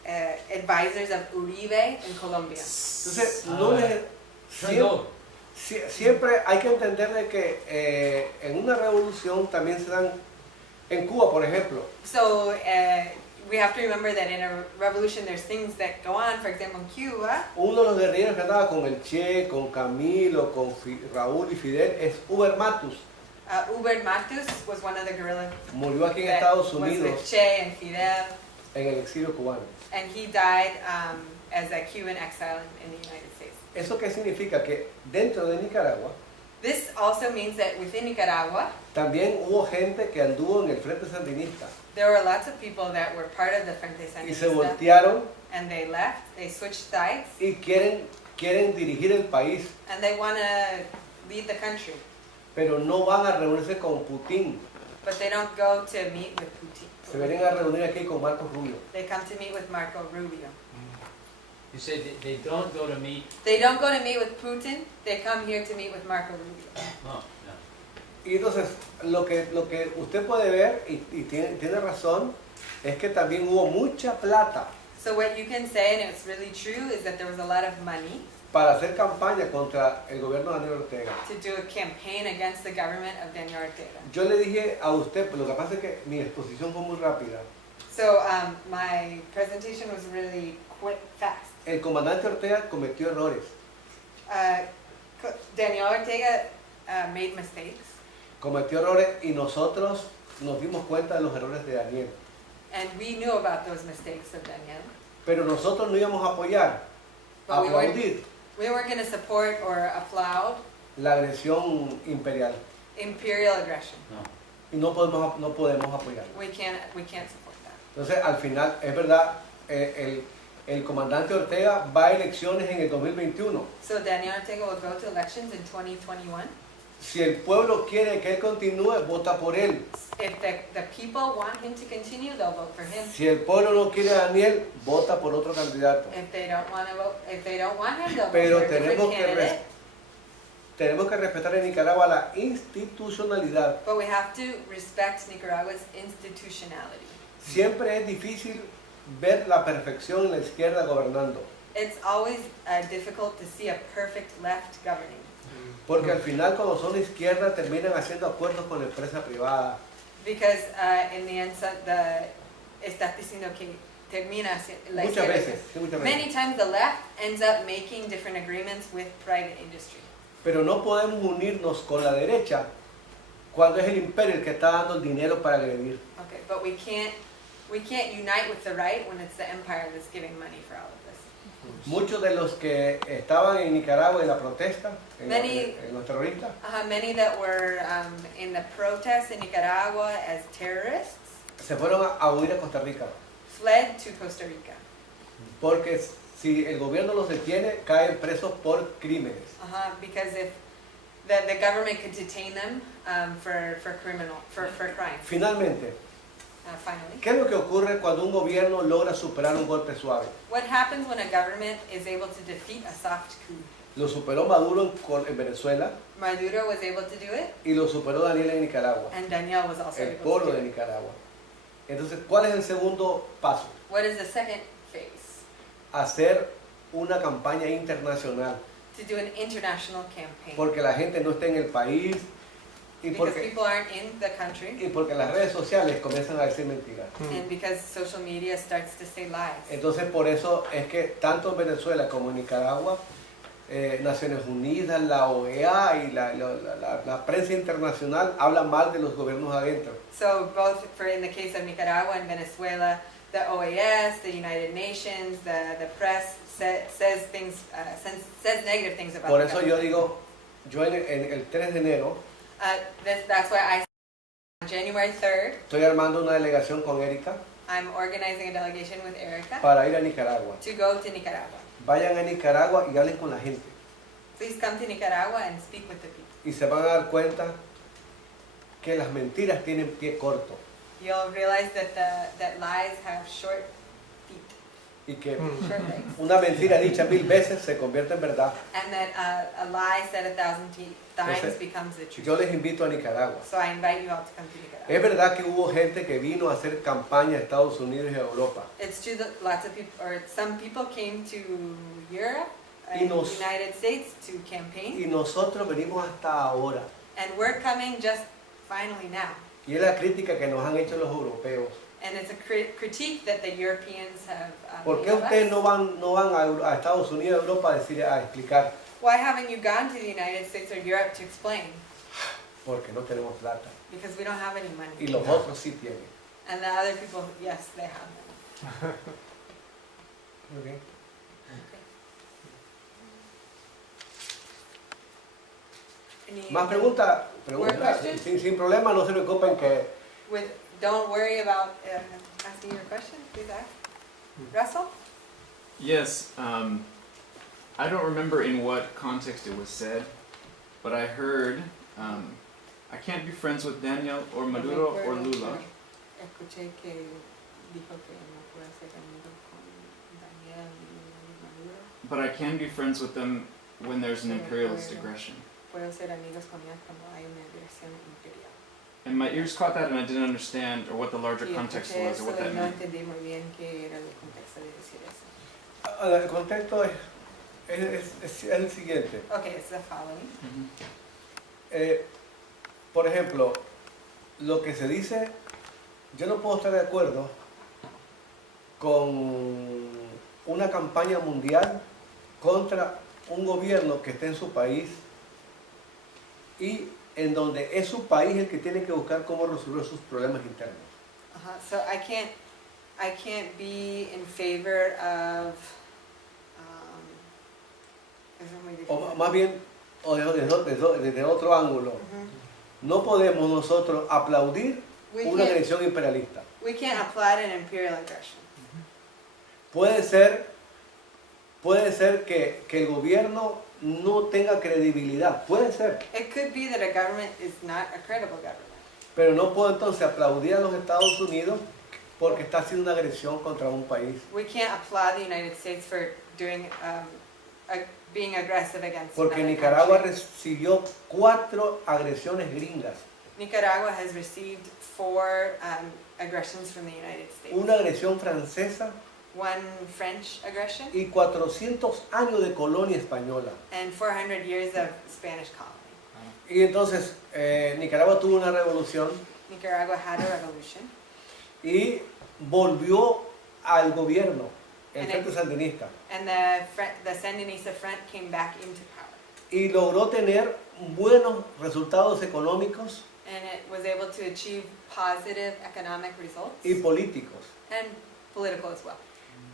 the advisors of Uribe in Colombia. Entonces, no Ah, le- Trudeau. siempre hay que entender de que en una revolución también se dan, en Cuba por ejemplo, So we have to remember that in a revolution there's things that go on. For example, in Cuba, uno de los guerrilleros que andaba con el Che, con Camilo, con Raúl y Fidel es Hubert Matus. Hubert Matus was one of the guerrilla Murió aquí en that Estados was Unidos with Che and Fidel, en el exilio cubano. and he died as a Cuban exile in the United States. ¿Eso qué significa? Que dentro de Nicaragua This also means that within Nicaragua, también hubo gente que anduvo en el Frente Sandinista there were lots of people that were part of the Frente y se Sandinista, voltearon and they left, they switched sides, y quieren dirigir el país, and they want to lead the country, pero no van a reunirse con Putin. but they don't go to meet with Se Putin. vienen a reunir aquí con Marcos Rubio. They come to meet with Marco Rubio. You say they don't go to meet. They don't go to meet with Putin, they come here to meet with Marco Rubio. Oh, no. Y entonces, lo que usted puede ver, y tiene razón, es que también hubo mucha plata So what you can say, and it's really true, is that there was a lot of money para hacer campaña contra el gobierno de Daniel Ortega. to do a campaign against the government of Daniel Ortega. Yo le dije a usted, pues lo que pasa es que mi exposición fue muy rápida. So my presentation was really quick, fast. El comandante Ortega cometió errores. Daniel Ortega made mistakes, Cometió errores y nosotros nos dimos cuenta de los errores de Daniel. and we knew about those mistakes of Daniel. Pero nosotros no íbamos a apoyar, a But we weren't aplaudir going to support or applaud la agresión imperial. imperial aggression. No. Y no podemos apoyarlo. We can't support that. Entonces, al final, es verdad, el comandante Ortega va a elecciones en el 2021. So Daniel Ortega will go to elections in 2021. Si el pueblo quiere que él continúe, vota por él. If the people want him to continue, they'll vote for him. Si el pueblo no quiere a Daniel, vota por otro candidato. If they don't want to vote, if they don't want him, they'll Pero vote for a different candidate. tenemos que respetar en Nicaragua la institucionalidad. But we have to respect Nicaragua's institutionality. Siempre es difícil ver la perfección en la izquierda gobernando, It's always difficult to see a perfect left governing. porque al final cuando son izquierda terminan haciendo acuerdos con la empresa privada. Because in the end, estás diciendo que termina la Muchas izquierda. veces, sí, muchas veces. Many times the left ends up making different agreements with private industry. Pero no podemos unirnos con la derecha cuando es el imperio el que está dando el dinero para agredir. Okay, but we can't unite with the right when it's the empire that's giving money for all of this. Muchos de los que estaban en Nicaragua en la protesta, Many- en los terroristas, Many that were in the protests in Nicaragua as terrorists se fueron a huir a Costa Rica. fled to Costa Rica. Porque si el gobierno los detiene, caen presos por crímenes. Because if the government could detain them for crimes. Finalmente, finally. ¿Qué es lo que ocurre cuando un gobierno logra superar un golpe suave? What happens when a government is able to defeat a soft coup? Lo superó Maduro en Venezuela Maduro was able to do it, y lo superó Daniel en Nicaragua, and Danielle was also el able to pueblo do de it. Nicaragua. Entonces, ¿cuál es el segundo paso? What is the second phase? Hacer una campaña internacional, To do an international campaign. porque la gente no está en el país y Because porque, people aren't in the country, y porque las redes sociales comienzan a decir mentiras. and because social media starts to say lies. Entonces, por eso es que tanto en Venezuela como en Nicaragua, Naciones Unidas, la OEA y la prensa internacional hablan mal de los gobiernos adentro. So both for in the case of Nicaragua and Venezuela, the OAS, the United Nations, the press says things, says negative things about Por the eso yo government. digo, yo en el 3 de enero That's why on January 3rd, estoy armando una delegación con Erika I'm organizing a delegation with Erica para ir a Nicaragua. to go to Nicaragua. Vayan a Nicaragua y hablen con la gente. Please come to Nicaragua and speak with the people. Y se van a dar cuenta que las mentiras tienen pie corto You'll realize that lies have short feet, y que short legs, una mentira dicha 1000 veces se convierte en verdad. and that a lie said 1,000 times Entonces, becomes the truth. Yo les invito a Nicaragua. So I invite you all to come to Nicaragua. Es verdad que hubo gente que vino a hacer campaña a Estados Unidos y a Europa. It's true that lots of people, or some people came to Europe Y and nos- United States to campaign, Y nosotros venimos hasta ahora. and we're coming just finally now. Y es la crítica que nos han hecho los europeos. And it's a critique that the Europeans have ¿Por made qué of ustedes us. no van a Estados Unidos y Europa a explicar? Why haven't you gone to the United States or Europe to explain? Porque no tenemos plata. Because we don't have any Y money. los otros sí tienen. And the other people, yes, they have money. Ok. Any- Más preguntas. More questions? Sin problema, no se preocupen que Don't worry about asking your question. Please ask. Russell? Yes, I don't remember in what context it was said, but I heard I can't be friends with Daniel or Maduro or Lula. Escuché que dijo que no puede ser amigo con Daniel ni Maduro. But I can be friends with them when there's an imperialist aggression. Puedo ser amigos con ellos cuando hay una agresión imperial. And my ears caught that and I didn't understand or what the larger Y context escuché was or eso what y that no meant. entendí muy bien qué era el contexto de decir eso. el contexto es el siguiente. Okay, it's the following. Por ejemplo, lo que se dice, yo no puedo estar de acuerdo con una campaña mundial contra un gobierno que esté en su país y en donde es su país el que tiene que buscar cómo resolver sus problemas internos. So I can't be in favor of. Eso es muy O difícil. más bien, desde otro ángulo, Ujú. no podemos nosotros aplaudir We una can't- agresión imperialista. We can't applaud an imperial aggression. Puede ser que el gobierno no tenga credibilidad, puede ser, It could be that a government is not a credible government. pero no puedo entonces aplaudir a los Estados Unidos porque está haciendo una agresión contra un país. We can't applaud the United States for doing being aggressive against Porque another Nicaragua country. recibió 4 agresiones gringas, Nicaragua has received 4 aggressions from the United States. una agresión francesa 1 French aggression y 400 años de colonia española. and 400 years of Spanish colony. Y entonces Nicaragua tuvo una revolución Nicaragua had a revolution, y volvió al gobierno, el And Frente Sandinista, and the Sandinista Front came back into power, y logró tener buenos resultados económicos and it was able to achieve positive economic results y políticos. and political as well.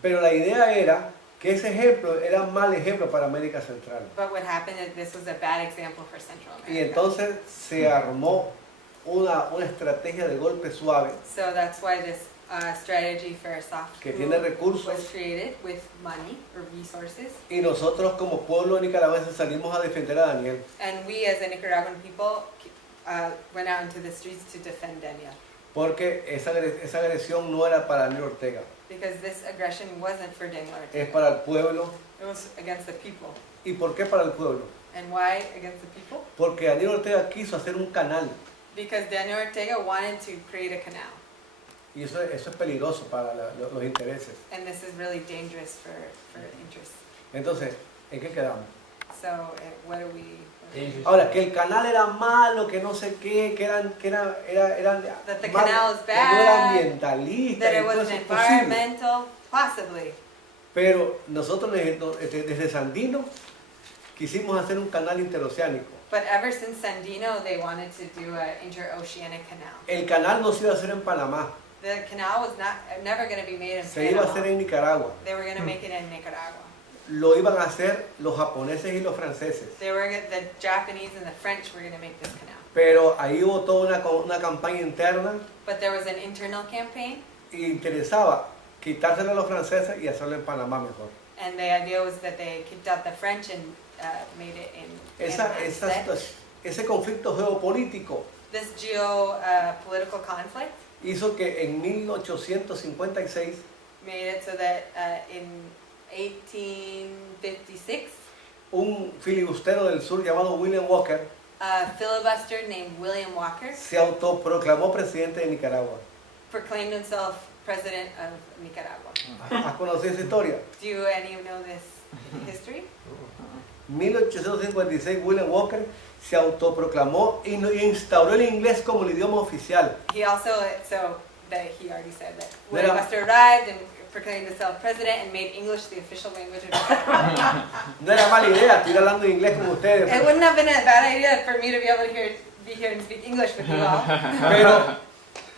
Pero la idea era que ese ejemplo era un mal ejemplo para América Central. But what happened is this was a bad example for Central America. Y entonces se armó una estrategia de golpe suave So that's why this strategy for a soft que coup tiene recursos, was created with money or resources. y nosotros como pueblo nicaragüense salimos a defender a Daniel. And we as a Nicaraguan people went out into the streets to defend Daniel. Porque esa agresión no era para Daniel Ortega, because this aggression wasn't for Daniel es Ortega. para el pueblo. It was against the people. ¿Y por qué para el pueblo? And why against the people? Porque Daniel Ortega quiso hacer un canal Because Daniel Ortega wanted to create a canal. y eso es peligroso para los intereses. And this is really dangerous for interests. Entonces, ¿en qué quedamos? So what do we... Dangerous. Ahora, que el canal era malo, que no sé qué, eran That the mal- canal is que no era bad, ambientalista, that y it todo was eso an es posible. environmental, possibly. Pero nosotros desde Sandino quisimos hacer un canal interoceánico. But ever since Sandino, they wanted to do an interoceanic canal. El canal no se iba a hacer en Panamá, The canal was never going to be made in se iba a hacer Panama. en Nicaragua. They were going to make it in Nicaragua. Lo iban a hacer los japoneses y los franceses. The Japanese and the French were going to make this canal. Pero ahí hubo toda una campaña interna But there was an internal campaign, y interesaba quitárselo a los franceses y hacerlo en Panamá mejor. and the idea was that they kicked out the French and made it in Panama instead. Ese conflicto geopolítico This geopolitical conflict hizo que en 1856 made it so that in 1856, un filibustero del sur llamado William Walker a filibuster named William Walker se autoproclamó presidente de Nicaragua. proclaimed himself president of Nicaragua. ¿Has conocido esa historia? Do you any know this history? 1856 William Walker se autoproclamó y instauró el inglés como el idioma oficial. He also, so that he already said that Mira. William Walker arrived and proclaimed himself president and made English the official language of Nicaragua. No era mala idea, estoy hablando inglés con ustedes. It wouldn't have been a bad idea for me to be able to be here and speak English with you all. Pero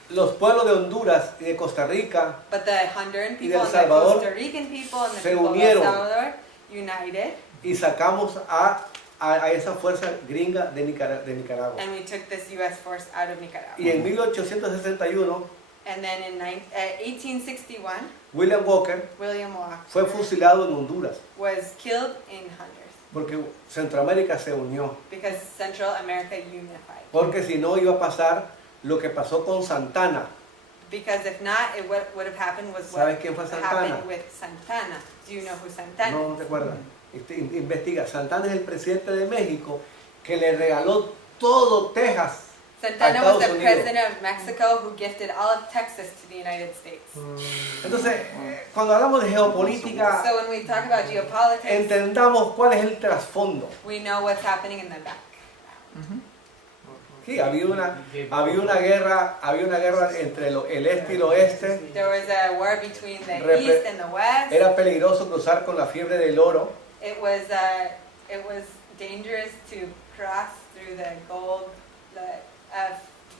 los pueblos de Honduras y de Costa Rica But the Honduran Y de people El and the Salvador Costa Rican people and the se people of El unieron. Salvador united, y sacamos a esa fuerza gringa de Nicaragua. and we took this U.S. force out of Nicaragua. Y en 1861 And then in 1861, William Walker William Walker fue fusilado en Honduras was killed in Honduras porque Centroamérica se unió. because Central America unified. Porque si no iba a pasar lo que pasó con Santana. Because if not, what would have happened was what ¿Sabes quién fue Santana? happened with Santana. Do you know who Santana No, no te acuerdas. Investiga. Santana es el presidente de México que le regaló todo Texas. Santana a was the Estados Unidos. president of Mexico who gifted all of Texas to the United States. Entonces, cuando hablamos de geopolítica, So when we talk about geopolitics, entendamos cuál es el trasfondo. we know what's happening in the back. Sí, había una guerra entre el este y el oeste. There was a war between the Repre- East and the West. Era peligroso cruzar con la fiebre del oro. It was dangerous to cross through the gold,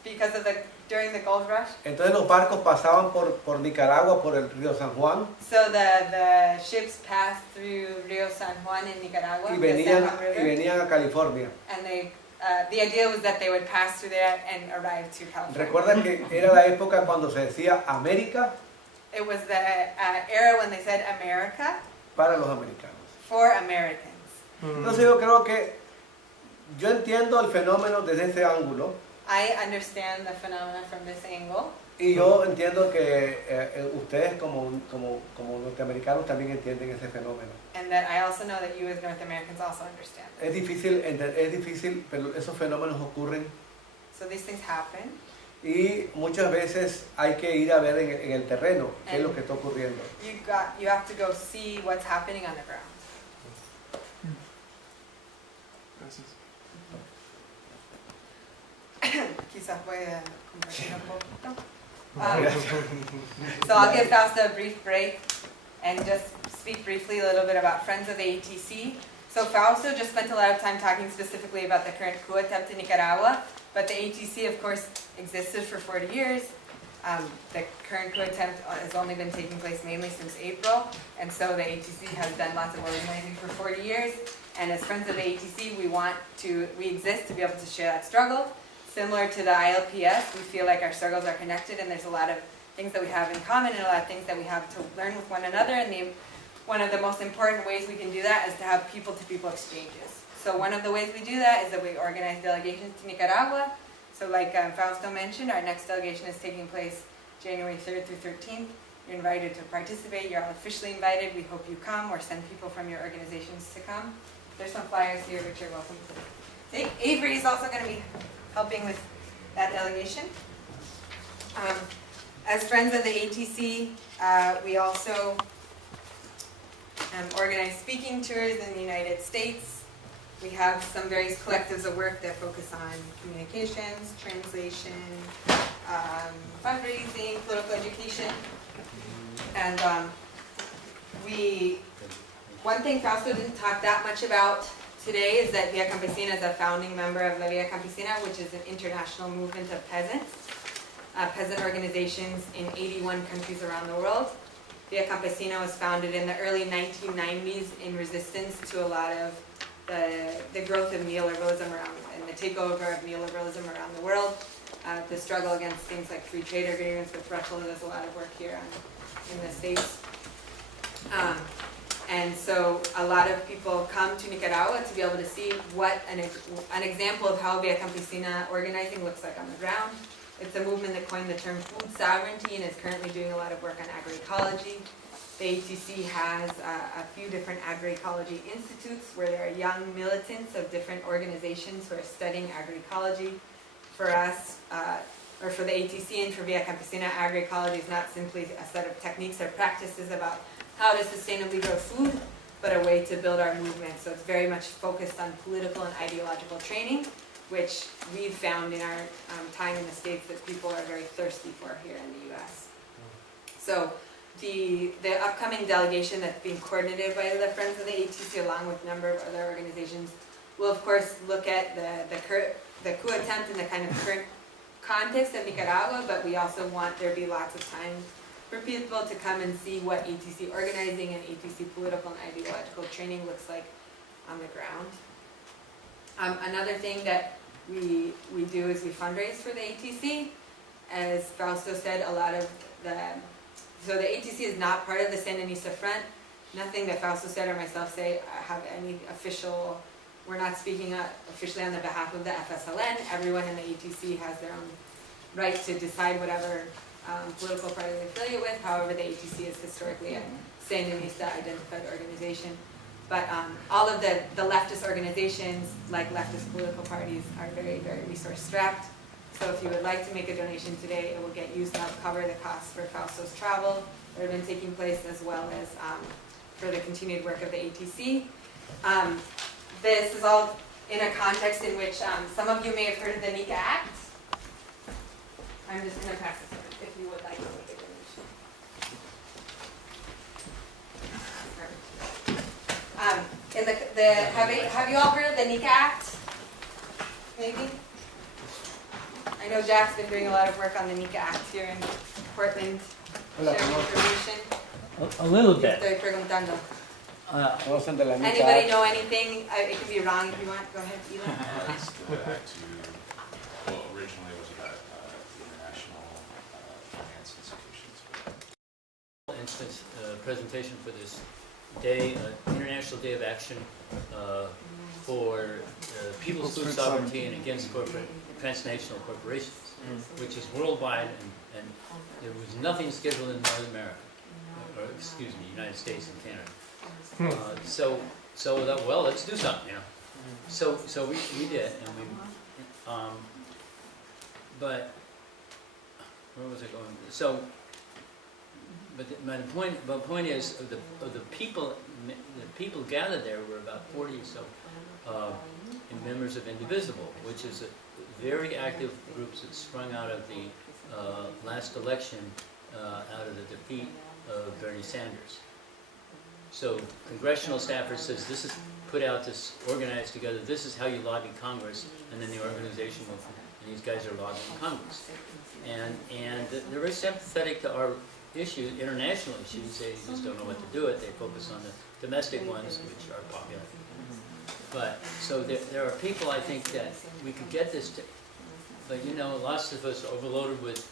because of during the gold rush. Entonces los barcos pasaban por Nicaragua, por el río San Juan, So the ships passed through Rio San Juan in Nicaragua, y the San Juan y River, venían a California. and the idea was that they would pass through there and arrive to California. Recuerda que era la época cuando se decía América It was the era when they said America para los americanos. for Americans. Entonces yo creo que yo entiendo el fenómeno desde ese ángulo I understand the phenomena from this angle, y yo entiendo que ustedes como norteamericanos también entienden ese fenómeno. and that I also know that you as North Americans also understand. Es difícil, pero esos fenómenos ocurren So these things happen, y muchas veces hay que ir a ver en el terreno qué es lo que está ocurriendo. you have to go see what's happening on the ground. Gracias. Quizás pueda compartir un poquito. So I'll give Fausta a brief break and just speak briefly a little bit about Friends of the ATC. So Fausto just spent a lot of time talking specifically about the current coup attempt in Nicaragua, but the ATC of course existed for 40 years. The current coup attempt has only been taking place mainly since April, and so the ATC has done lots of organizing for 40 years. And as Friends of the ATC, we exist to be able to share that struggle. Similar to the ILPS, we feel like our struggles are connected, and there's a lot of things that we have in common and a lot of things that we have to learn with one another. And one of the most important ways we can do that is to have people-to-people exchanges. So one of the ways we do that is that we organize delegations to Nicaragua. So So like Fausto mentioned, our next delegation is taking place January 3rd through 13th. You're invited to participate. You're all officially invited. We hope you come or send people from your organizations to come. There's some flyers here which you're welcome to take. Avery is also going to be helping with that delegation. As friends of the ATC, we also organize speaking tours in the United States. We have some various collectives of work that focus on communications, translation, fundraising, political education. And one thing Fausto didn't talk that much about today is that Via Campesina is a founding member of La Via Campesina, which is an international movement of peasants, peasant organizations in 81 countries around the world. Via Campesina was founded in the early 1990s in resistance to a lot of the growth of neoliberalism around, and the takeover of neoliberalism around the world. The struggle against things like free trade agreements with Russia. There's a lot of work here in the States. And so a lot of people come to Nicaragua to be able to see what an example of how Via Campesina organizing looks like on the ground. It's a movement that coined the term food sovereignty and is currently doing a lot of work on agroecology. The ATC has a few different agroecology institutes where there are young militants of different organizations who are studying agroecology. For us, or for the ATC and for Via Campesina, agroecology is not simply a set of techniques or practices about how to sustainably grow food, but a way to build our movement. So it's very much focused on political and ideological training, which we've found in our time in the States that people are very thirsty for here in the US. So the upcoming delegation that's being coordinated by the Friends of the ATC along with a number of other organizations will of course look at the coup attempt in the kind of current context of Nicaragua, but we also want there to be lots of time for people to come and see what ATC organizing and ATC political and ideological training looks like on the ground. Another thing that we do is we fundraise for the ATC. As Fausto said, so the ATC is not part of the Sandinista Front. Nothing that Fausto said or myself say have any official, we're not speaking officially on the behalf of the FSLN. Everyone in the ATC has their own right to decide whatever political party they affiliate with. However, the ATC is historically a Sandinista identified organization. But all of the leftist organizations, like leftist political parties, are very, very resource strapped. So if you would like to make a donation today, it will get used to help cover the costs for Fausto's travel that have been taking place, as well as for the continued work of the ATC. This is all in a context in which some of you may have heard of the NICA Act. I'm just going to pass this over if you would like to make a donation. Have you all heard of the NICA Act? Maybe? I know Jack's been doing a lot of work on the NICA Act here in Portland, sharing information. A little bit. Estoy preguntando. Conocen de la NICA Anybody Act. know anything? It can be wrong if you want. Go ahead, Eli. Let's go back to, well, originally it was about the international finance institutions. Instance, presentation for this day, International Day of Action for People's Food Sovereignty and Against Transnational Corporations, which is worldwide, and there was nothing scheduled in North America, or excuse me, United States and Canada. So that, well, let's do something, you know. So we did, and we, but where was I going? So, but the point is, of the people gathered there were about 40 or so members of Indivisible, which is a very active groups that sprung out of the last election, out of the defeat of Bernie Sanders. So congressional staffer says this is put out, this organized together, this is how you lobby Congress, and then the organization will, and these guys are lobbying Congress. And they're very sympathetic to our issues, international issues. They just don't know what to do with. They focus on the domestic ones, which are popular. But, so there are people, I think, that we could get this to, but you know, lots of us are overloaded with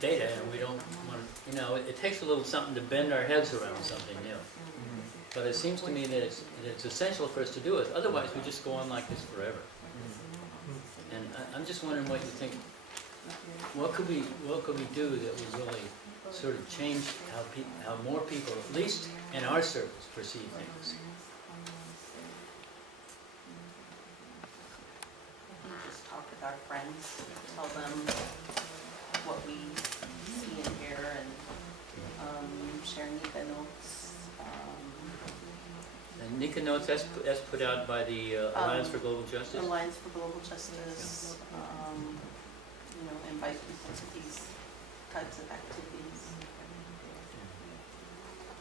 data, and we don't want to, you know, it takes a little something to bend our heads around something new. But it seems to me that it's essential for us to do it. Otherwise, we just go on like this forever. And I'm just wondering what you think what could we do that would really sort of change how more people, at least in our circles, perceive things? Just talk with our friends, tell them what we see and hear, and share Nika notes. And Nika Notes, that's put out by the Alliance for Global Justice? Alliance for Global Justice, invite people to these types of activities.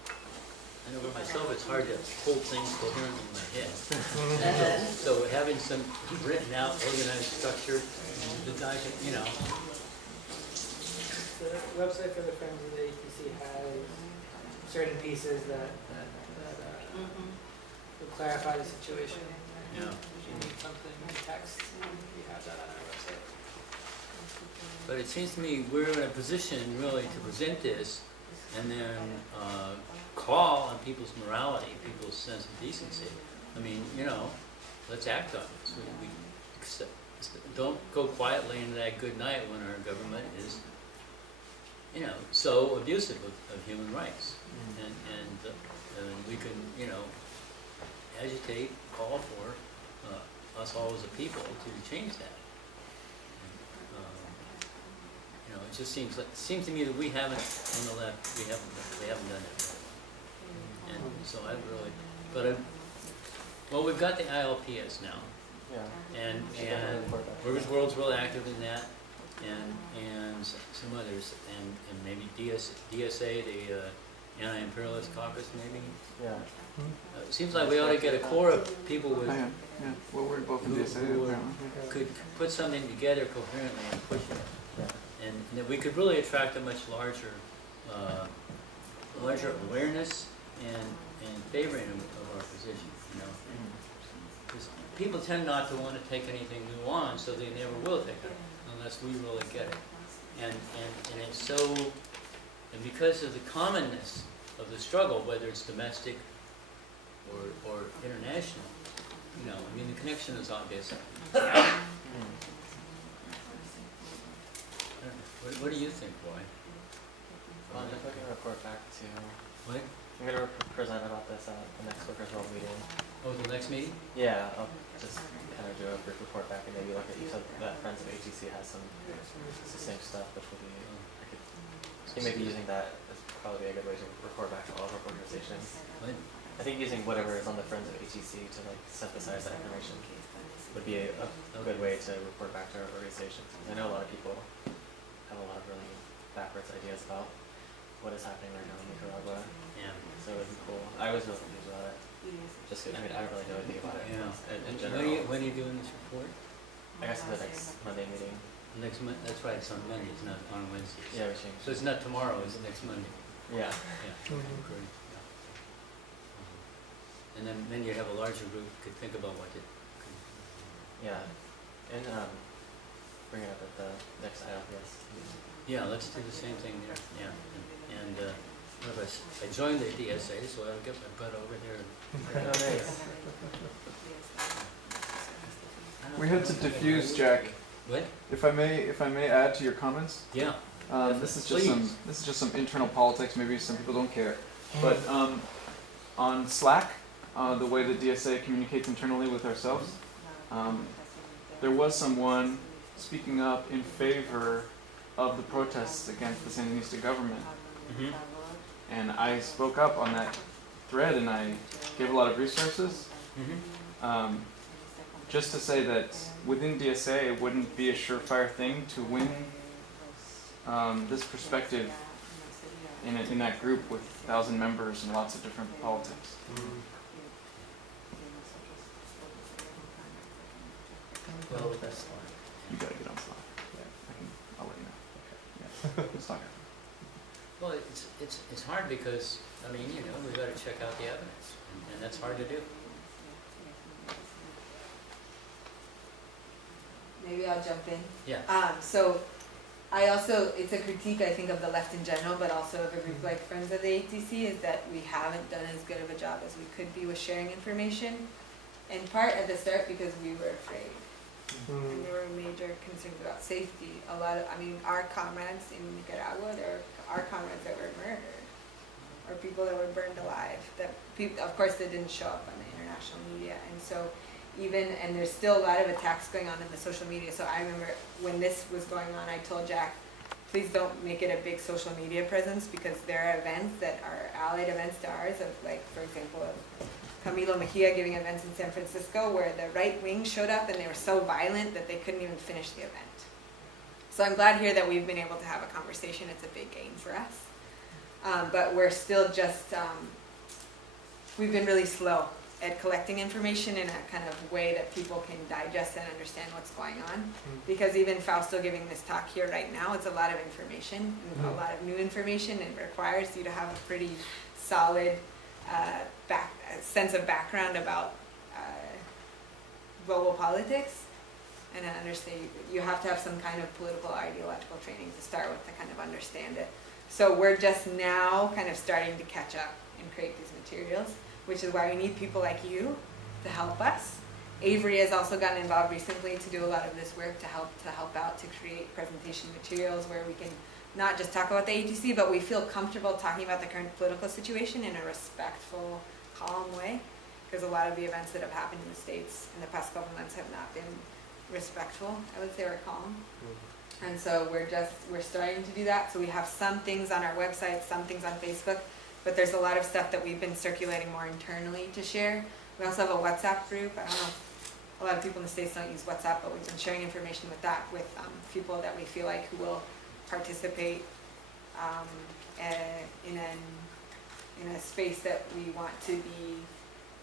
I know for myself, it's hard to hold things coherent in my head. So having some written out, organized structure, the guys, The website for the Friends of the ATC has certain pieces that will clarify the situation. Yeah. If you need something in text, we have that on our website. But it seems to me we're in a position really to present this and then call on people's morality, people's sense of decency. I mean, let's act on this. Don't go quietly into that good night when our government is, so abusive of human rights. And we can, agitate, call for us all as a people to change that. It just seems to me that we haven't, on the left, we haven't done that. And so I really, well, we've got the ILPS now. Yeah. And Workers' World's real active in that, and some others, and maybe DSA, the Anti-Imperialist Caucus, maybe. Yeah. It seems like we ought to get a core of people with, Yeah, well, we're both in Who- DSA who- apparently. could put something together coherently and push it. Yeah. And that we could really attract a much larger awareness and favoring of our position, Because people tend not to want to take anything new on, so they never will take it unless we really get it. And it's so, and because of the commonness of the struggle, whether it's domestic or international, the connection is obvious. What do you think, Roy? Well, if we can report back to, What? I'm going to present about this at the next Workers' World meeting. Oh, the next meeting? Yeah, I'll just kind of do a brief report back and maybe look at, you said that Friends of ATC has some succinct stuff, which will be, you may be using that as probably a good way to report back to all of our organizations. What? I think using whatever is on the Friends of ATC to synthesize that information would be a good way to report back to our organizations. I know a lot of people have a lot of really backwards ideas about what is happening right now in Nicaragua, Yeah. so it would be cool. I was really confused about it. I don't really know anything about it in general. When are you doing this report? I guess the next Monday meeting. Next month, that's right, it's on Monday, it's not on Wednesdays. Yeah, we changed. So it's not tomorrow, it's next Monday. Yeah. Yeah. Great. And then you have a larger group who could think about what it could. Yeah. And bring it up at the next ILPS meeting. Yeah, let's do the same thing there, yeah. And what if I joined the DSA, so I'll get my butt over there. Oh, nice. We had to diffuse, Jack. What? If I may add to your comments. Yeah. This is Please. just some internal politics. Maybe some people don't care, but on Slack, the way the DSA communicates internally with ourselves, there was someone speaking up in favor of the protests against the Sandinista government, Mm-hmm. and I spoke up on that thread, and I gave a lot of resources, Mm-hmm. just to say that within DSA it wouldn't be a surefire thing to win this perspective in that group with 1,000 members and lots of different politics. Well, that's fine. You gotta get on Slack. I'll let you know. Yeah. Let's talk. Well, it's hard because, we've got to check out the evidence, and that's hard to do. Maybe I'll jump in. Yeah. So it's a critique, I think, of the left in general, but also of a group like Friends of the ATC, is that we haven't done as good of a job as we could be with sharing information. In part at the start because we were afraid. and there were major concerns about safety. A lot of, I mean, our comrades in Nicaragua, there are our comrades that were murdered, or people that were burned alive. That people, of course, they didn't show up on the international media, and so and there's still a lot of attacks going on in the social media. So I remember when this was going on, I told Jack, please don't make it a big social media presence, because there are events that are allied events to ours, of like, for example, Camilo Mejia giving events in San Francisco where the right wing showed up and they were so violent that they couldn't even finish the event. So I'm glad here that we've been able to have a conversation. It's a big gain for us. But we're still just, we've been really slow at collecting information in a kind of way that people can digest and understand what's going on. Because even Fausto giving this talk here right now, it's a lot of information, and a lot of new information, and it requires you to have a pretty solid sense of background about global politics, and understand you have to have some kind of political ideological training to start with to kind of understand it. So we're just now kind of starting to catch up and create these materials, which is why we need people like you to help us. Avery has also gotten involved recently to do a lot of this work to help out to create presentation materials where we can not just talk about the ATC, but we feel comfortable talking about the current political situation in a respectful, calm way, because a lot of the events that have happened in the States in the past couple months have not been respectful. I would say we're calm. And so we're starting to do that. So we have some things on our website, some things on Facebook, but there's a lot of stuff that we've been circulating more internally to share. We also have a WhatsApp group. I don't know, a lot of people in the States don't use WhatsApp, but we've been sharing information with that with people that we feel like who will participate in a space that we want to be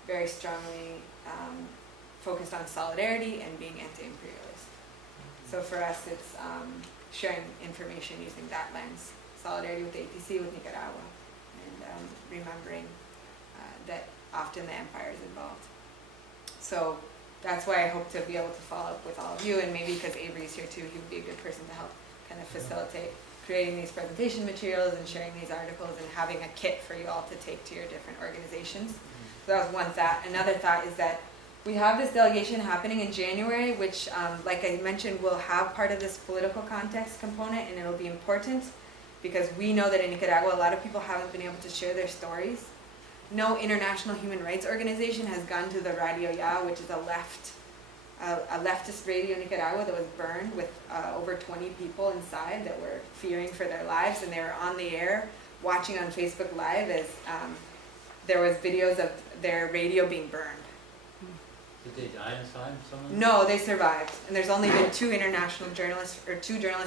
very strongly focused on solidarity and being anti-imperialist. So for us, it's sharing information using that lens, solidarity with the ATC, with Nicaragua, and remembering that often the empire is involved. So that's why I hope to be able to follow up with all of you, and maybe because Avery's here too, he would be a good person to help kind of facilitate creating these presentation materials and sharing these articles and having a kit for you all to take to your different organizations. So that was one thought. Another thought is that we have this delegation happening in January, which, like I mentioned, will have part of this political context component, and it'll be important because we know that in Nicaragua, a lot of people haven't been able to share their stories. No international human rights organization has gone to the Radio Ya, which is a leftist radio in Nicaragua that was burned with over 20 people inside that were fearing for their lives, and they were on the air watching on Facebook Live as there was videos of their radio being burned. Did they die inside? Someone? No, they survived, and there's only been two journalists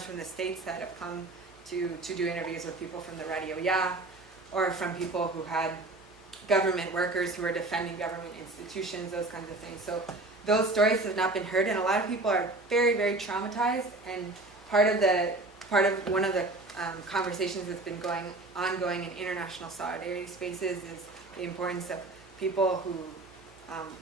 from the States that have come to do interviews with people from the Radio Ya, or from people who had government workers who are defending government institutions, those kinds of things. So those stories have not been heard, and a lot of people are very, very traumatized. And part of one of the conversations that's been ongoing in international solidarity spaces is the importance of people who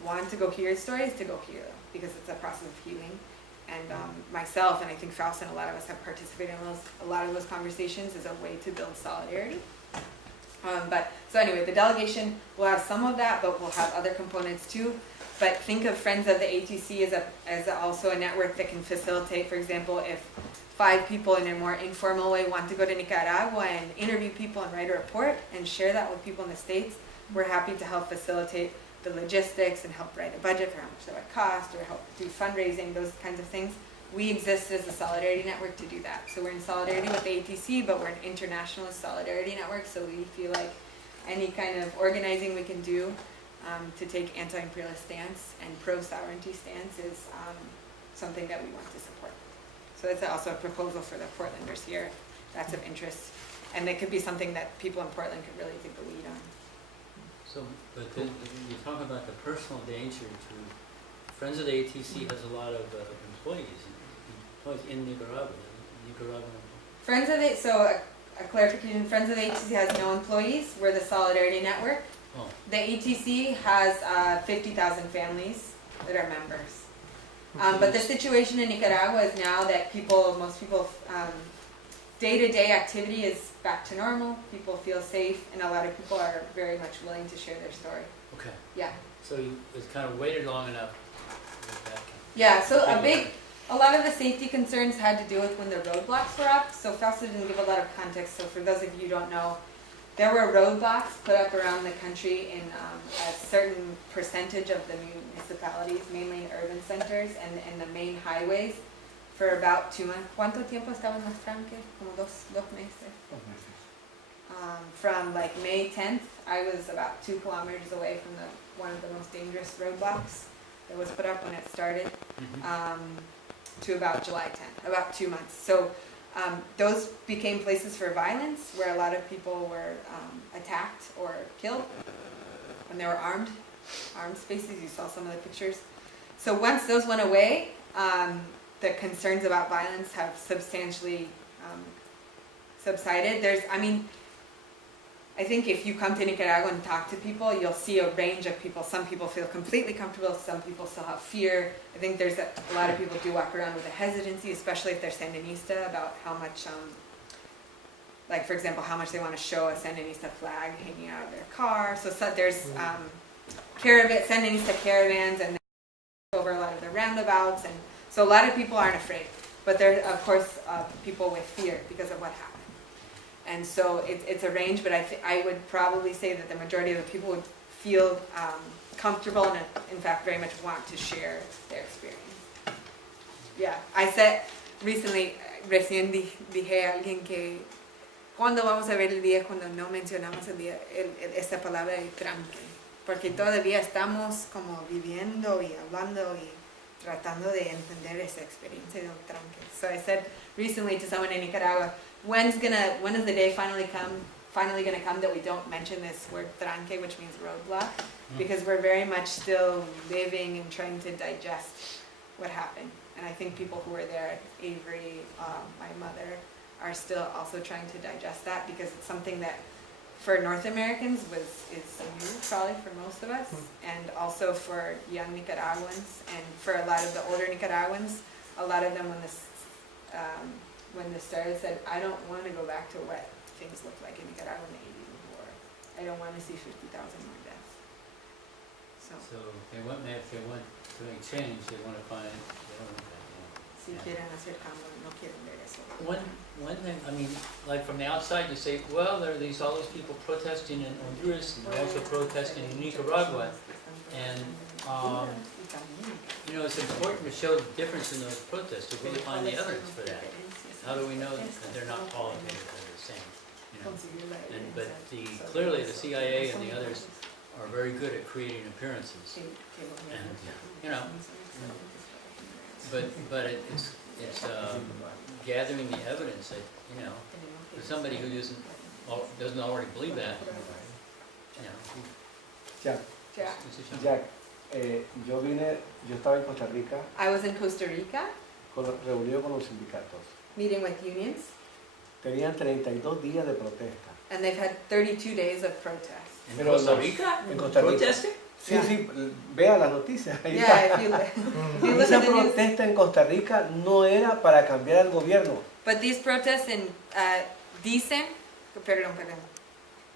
want to go hear stories to go hear them, because it's a process of healing. And myself, and I think Faust and a lot of us have participated in a lot of those conversations as a way to build solidarity. So anyway, the delegation will have some of that, but we'll have other components too. But think of Friends of the ATC as also a network that can facilitate, for example, if 5 people in a more informal way want to go to Nicaragua and interview people and write a report and share that with people in the States, we're happy to help facilitate the logistics and help write a budget for how much that would cost, or help do fundraising, those kinds of things. We exist as a solidarity network to do that. So we're in solidarity with the ATC, but we're an internationalist solidarity network, so we feel like any kind of organizing we can do to take anti-imperialist stance and pro-sovereignty stance is something that we want to support. So that's also a proposal for the Portlanders here. That's of interest. And it could be something that people in Portland could really take the lead on. So, but then you talk about the personal danger to Friends of the ATC has a lot of employees in Nicaragua. Friends of the, so a clarification, Friends of the ATC has no employees. We're the Solidarity Network. Oh. The ATC has 50,000 families that are members. But the situation in Nicaragua is now that most people, day-to-day activity is back to normal. People feel safe, and a lot of people are very much willing to share their story. Okay. Yeah. So it's kind of waited long enough. Back. Yeah, so Thank you. a lot of the safety concerns had to do with when the roadblocks were up. So Fausto didn't give a lot of context. So for those of you who don't know, there were roadblocks put up around the country in a certain percentage of the municipalities, mainly in urban centers and the main highways, for about 2 months. ¿Cuánto tiempo estaban los tranques? Como dos meses. From like May 10th, I was about 2 kilometers away from one of the most dangerous roadblocks that was put up when it started, to about July 10th, about 2 months. So those became places for violence where a lot of people were attacked or killed when they were armed spaces. You saw some of the pictures. So once those went away, the concerns about violence have substantially subsided. I think if you come to Nicaragua and talk to people, you'll see a range of people. Some people feel completely comfortable, some people still have fear. I think there's a lot of people do walk around with a hesitancy, especially if they're Sandinista, about how much, like for example, how much they want to show a Sandinista flag hanging out of their car. So there's Sandinista caravans and over a lot of the roundabouts, and so a lot of people aren't afraid. But there are, of course, people with fear because of what happened. And so it's a range, but I would probably say that the majority of the people would feel comfortable and in fact very much want to share their experience. Yeah, I said recently, recién dije a alguien que cuando vamos a ver el día cuando no mencionamos el día, esta palabra de tranque, porque todavía estamos como viviendo y hablando y tratando de entender esa experiencia del tranque. So I said recently to someone in Nicaragua, when is the day finally gonna come that we don't mention this word tranque, which means roadblock, because we're very much still living and trying to digest what happened. And I think people who were there at Avery, my mother, are still also trying to digest that, because it's something that for North Americans is new, probably for most of us, and also for young Nicaraguans, and for a lot of the older Nicaraguans, a lot of them when this started said, I don't want to go back to what things looked like in Nicaragua in the 80s before. I don't want to see 50,000 more deaths. So, So if they want to make change, they want to find, si quieren hacer cambio, no quieren ver eso. One thing, I mean, like from the outside, you say, well, there are all these people protesting in Honduras and they're also protesting in Nicaragua. And, it's important to show the difference in those protests, to really find the evidence for that. How do we know that they're not qualitative, they're the same? But clearly the CIA and the others are very good at creating appearances. And, but it's gathering the evidence that, for somebody who doesn't already believe that, Jack, Yeah. Jack, yo estaba en Costa Rica I was in Costa Rica reunido con los sindicatos. meeting with unions, Tenían 32 días de protesta. and they've had 32 days of protest. in Pero Costa los- Rica, En Costa Rica. protesting? Sí, sí, vea las noticias. Ahí Yeah, está. if you look Esa at the news. protesta en Costa Rica no era para cambiar al gobierno. But these protests dicen, perdón,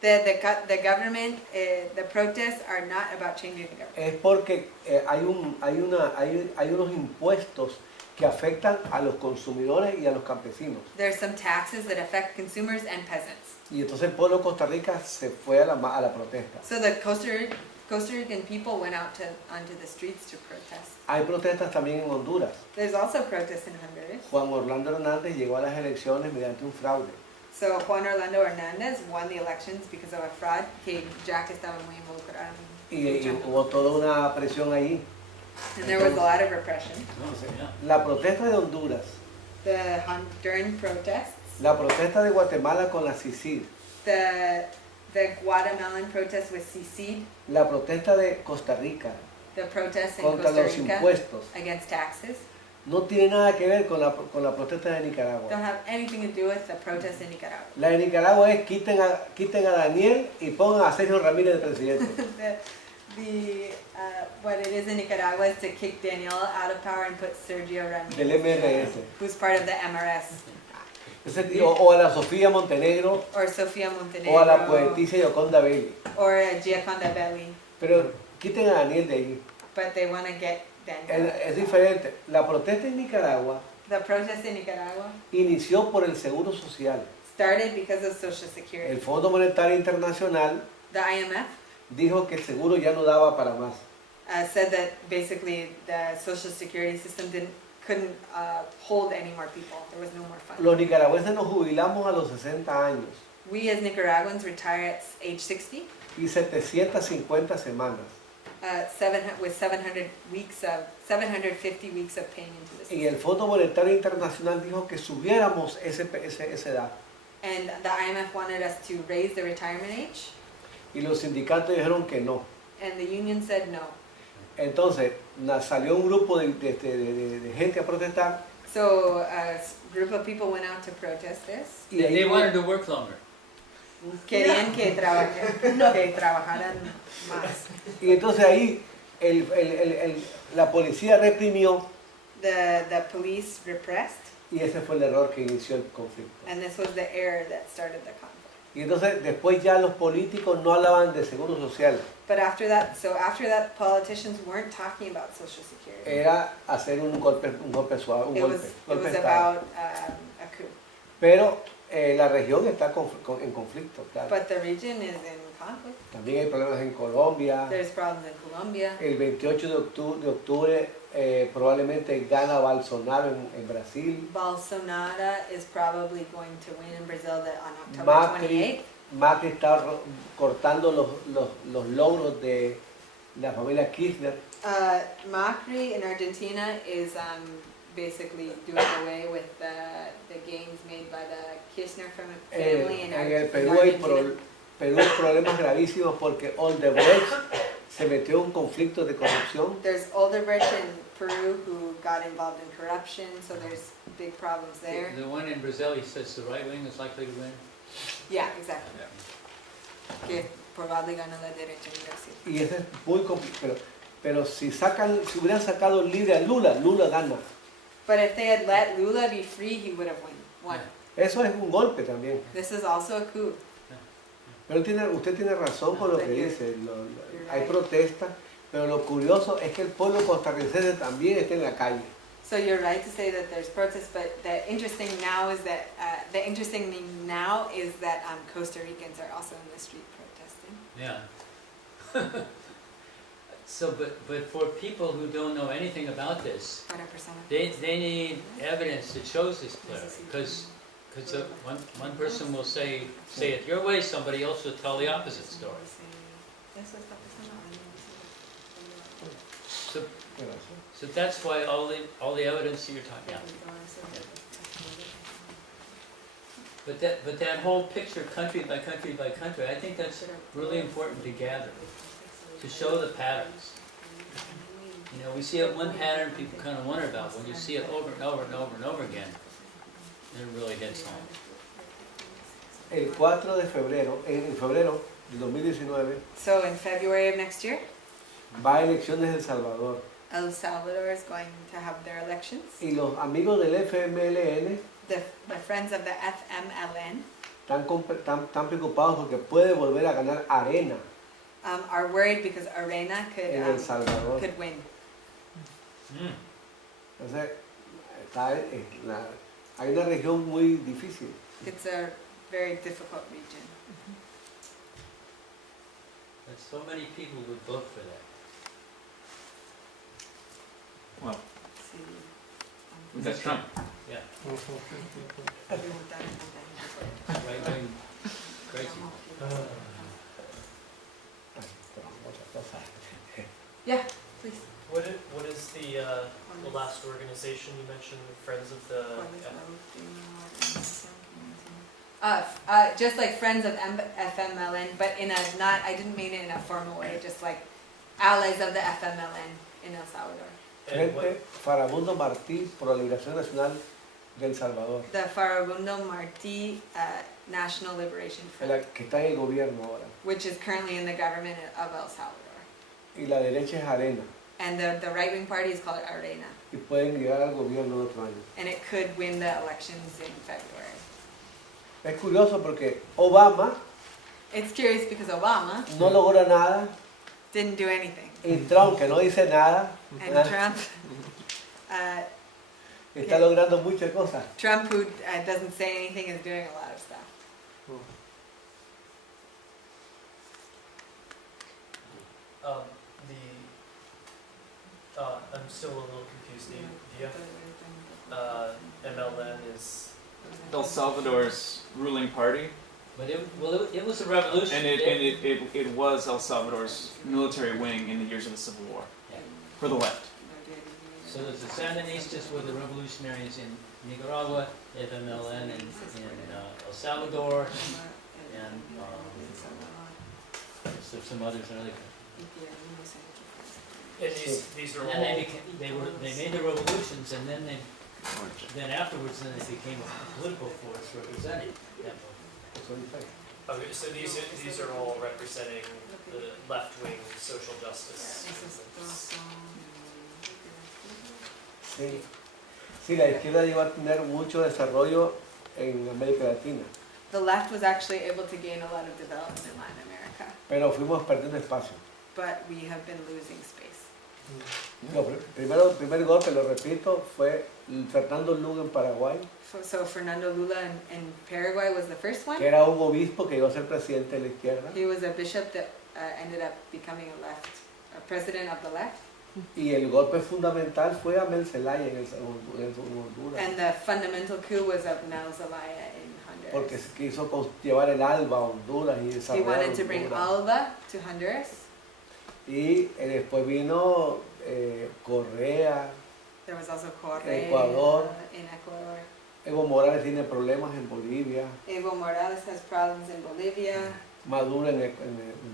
the government, the protests are not about changing the government. Es porque hay unos impuestos que afectan a los consumidores y a los campesinos. There's some taxes that affect consumers and peasants. Y entonces el pueblo de Costa Rica se fue a la protesta. So the Costa Rican people went out onto the streets to protest. Hay protestas también en Honduras. There's also protests in Honduras. Juan Orlando Hernández llegó a las elecciones mediante un fraude. So Juan Orlando Hernández won the elections because of a fraud que Jack estaba muy involucrado en. Y hubo toda una presión ahí. And there was a lot of repression. Yeah. La protesta de Honduras, The Honduran protests, la protesta de Guatemala con la CICID, the Guatemalan protests with CICID, la protesta de Costa Rica the protests in contra Costa los Rica impuestos, against taxes, no tiene nada que ver con la protesta de don't Nicaragua. have anything to do with the protests in Nicaragua. La de Nicaragua es quiten a Daniel y pongan a Sergio Ramírez de presidente. What it is in Nicaragua is to kick Daniel out of power and put Sergio Del Ramirez, MRS. who's part of the MRS, O a la Sofía Montenegro or Sofia o a la Montenegro, poetisa Yoconda Belli. or Giaconda Belli. Pero quiten a Daniel de ahí. But they want to get Daniel. Es diferente. La protesta en Nicaragua The protest in Nicaragua inició por el Seguro Social. started because of Social El Security. Fondo Monetario Internacional The IMF dijo que el seguro ya no daba para más. said that basically the Social Security system couldn't hold any more people. There was no more funding. Los nicaragüenses nos jubilamos a los 60 años We as Nicaraguans retire at age 60 y 750 semanas. with 750 weeks of paying into the Y system. el Fondo Monetario Internacional dijo que subiéramos esa edad. And the IMF wanted us to raise the retirement age, Y los sindicatos dijeron que no. and the union said no. Entonces salió un grupo de gente a protestar So a group of people went out to protest this. y They ahí wanted to work longer. Querían que trabajaran más. y entonces ahí la policía reprimió The police repressed, y ese fue el error que inició el conflicto. and this was the error that started the conflict. Y entonces después ya los políticos no hablaban de seguro social, But after that, politicians weren't talking about Social Security. era hacer un golpe suave, un It golpe was de Estado. about a coup. Pero la región está en conflicto, claro. But the region is in conflict. También hay problemas en Colombia. There's problems in Colombia. El 28 de octubre probablemente gana Bolsonaro en Brasil. Bolsonaro is probably going to win in Brazil on October Macri 28th. Macri está cortando los logros de la familia Kirchner. Macri in Argentina is basically doing away with the gains made by the Kirchner family in En el Perú hay problemas gravísimos porque Odebrecht se metió en un conflicto de corrupción. There's Olderbrecht in Peru who got involved in corruption, so there's big problems there. The one in Brazil, he says the right wing is likely to win. Yeah, exactly. Que probablemente gana la derecha en Brasil. Y eso es muy complicado. Pero si hubieran sacado libre a Lula, Lula gana. But if they had let Lula be free, he would have won. Eso es un golpe también. This is also a coup. Pero usted tiene razón con lo que dice. Hay protestas, pero lo curioso es que el pueblo costarricense también está en la calle. So you're right to say that there's protests, but the interesting thing now is that Costa Ricans are also in the street protesting. Yeah. So, but for people who don't know anything about this, Para personas. they need evidence that shows this clearly. Because one person will say it your way, somebody else will tell the opposite story. So that's why all the evidence that you're talking about. But that whole picture, country by country by country, I think that's really important to gather, to show the patterns. You know, we see one pattern people kind of wonder about. When you see it over and over and over and over again, it really hits home. El 4 de febrero, en febrero de 2019, So in February of next year, va a elecciones en El Salvador. El Salvador is going to have their elections. Y los amigos del FMLN The friends of the FMLN están preocupados porque puede volver a ganar Arena are worried because Arena en El Salvador. could win. Entonces, hay una región muy difícil. It's a very difficult region. But so many people would vote for that. Well, that's Trump. Yeah, right-wing crazy. Yeah, please. What is the last organization you mentioned, Friends of the... Just like friends of FMLN, but I didn't mean it in a formal way, just like allies of the FMLN in El Salvador. And what, Frente Farabundo Martí por la Liberación Nacional de El Salvador, The Farabundo Martí National Liberation Front, que está en el gobierno ahora. which is currently in the government of El Salvador. Y la derecha es Arena. And the right-wing party is called Arena, Y pueden llegar al gobierno en otro año. and it could win the elections in February. Es curioso porque Obama It's curious because Obama no logra nada didn't do anything. Y Trump, que no dice nada, And Trump, está logrando muchas cosas. Trump, who doesn't say anything, is doing a lot of stuff. I'm still a little confused. The MLN is, El Salvador's ruling party, But it was a revolution. and it was El Salvador's military wing in the years of the Civil War Yeah. for the left. So there's the Sandinistas were the revolutionaries in Nicaragua, FMLN in El Salvador, and there's some others in other countries. and these are And all, then they made the revolutions, and then afterwards they became a political force representing that. okay, so these are all representing the left-wing social justice movements. Sí. Sí, la izquierda llegó a tener mucho desarrollo en América Latina, The left was actually able to gain a lot of development in Latin America, pero fuimos perdiendo espacio. but we have been losing space. El primer golpe, lo repito, fue Fernando Lugo en Paraguay, So Fernando Lula in Paraguay was the first one. que era un obispo que llegó a ser presidente de la izquierda, He was a bishop that ended up becoming a president of the left. y el golpe fundamental fue a Mel Zelaya en Honduras, And the fundamental coup was of Nel Zelaya in porque Honduras. quiso llevar el ALBA a Honduras y He desarrollar wanted to bring Honduras. Alba to Honduras. Y después vino Correa, There was also Correa Ecuador. in Ecuador. Evo Morales tiene problemas en Bolivia, Evo Morales has problems in Bolivia. Maduro en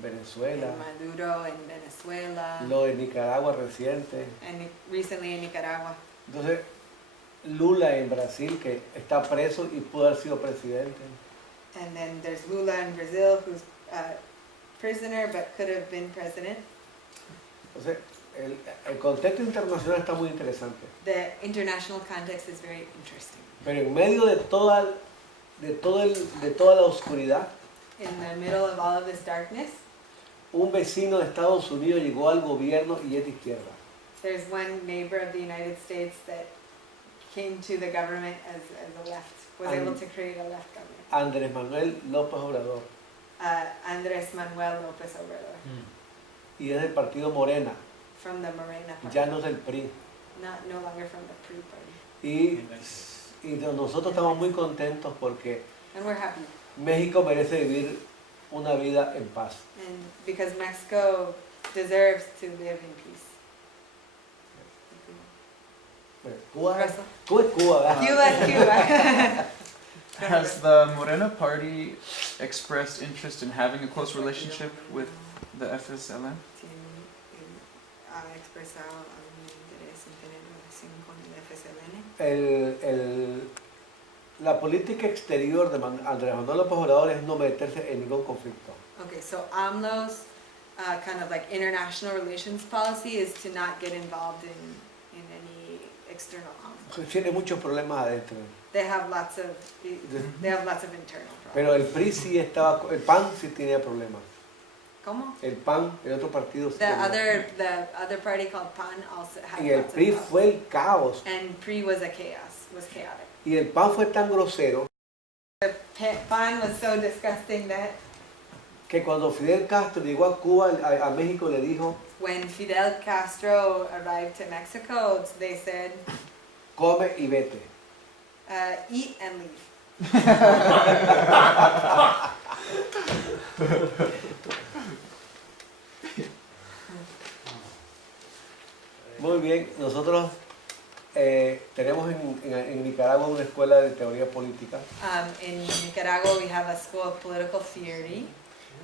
Venezuela, And Maduro in Venezuela. lo de Nicaragua reciente. And recently in Nicaragua. Entonces, Lula en Brasil, que está preso y pudo haber sido presidente. And then there's Lula in Brazil, who's a prisoner but could have been president. Entonces, el contexto internacional está muy interesante. The international context is very interesting. Pero en medio de toda la oscuridad, In the middle of all of this darkness, un vecino de Estados Unidos llegó al gobierno y es de izquierda. there's one neighbor of the United States that came to the government as a left, was able to create a left government. Andrés Manuel López Obrador. Andrés Manuel López Obrador, Y es del partido Morena, from the Morena Party, ya no es del PRI. no longer from the PRI party. Y nosotros estamos muy contentos porque And we're happy, México merece vivir una vida en paz. and because Mexico deserves to live in peace. Cuba, Russell? Cuba es Cuba, ¿verdad? Cuba es Cuba. Has the Morena Party expressed interest in having a close relationship with the FSLN? Ha expresado algún interés en tener relación con el FSLN. La política exterior de Andrés Manuel López Obrador es no meterse en ningún conflicto. Okay, so AMLO's kind of like international relations policy is to not get involved in any external conflict. Tiene muchos problemas adentro. They have lots of internal problems. Pero el PRI sí estaba, el PAN sí tenía problemas. ¿Cómo? El PAN, el otro partido sí The tenía. other party called PAN also had Y el lots of PRI problems. fue el caos. And PRI was chaotic. Y el PAN fue tan grosero PAN was so disgusting that que cuando Fidel Castro llegó a Cuba, a México, le dijo, when Fidel Castro arrived to Mexico, they said, come y vete. eat and leave. Muy bien, nosotros tenemos en Nicaragua una escuela de teoría política. In Nicaragua, we have a school of political theory.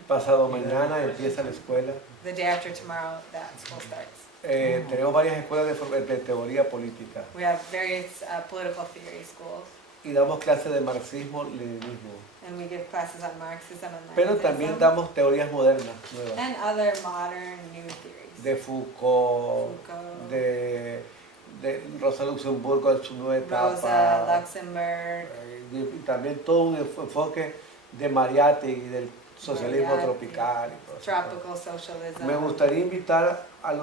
Pasado mañana empieza la escuela. The day after tomorrow, that school starts. Tenemos varias escuelas de teoría política We have various political theory schools, y damos clases de marxismo-leninismo. and we give classes on Marxism and Pero Leninism, también damos teorías modernas, nuevas, and other modern new theories. de Foucault, Foucault, de Rosa Luxemburgo en su nueva Rosa etapa, Luxemburg, y también todo un enfoque de Mariátegui, del socialismo Prosperidad, tropical y todo eso. tropical socialism. Me gustaría invitar a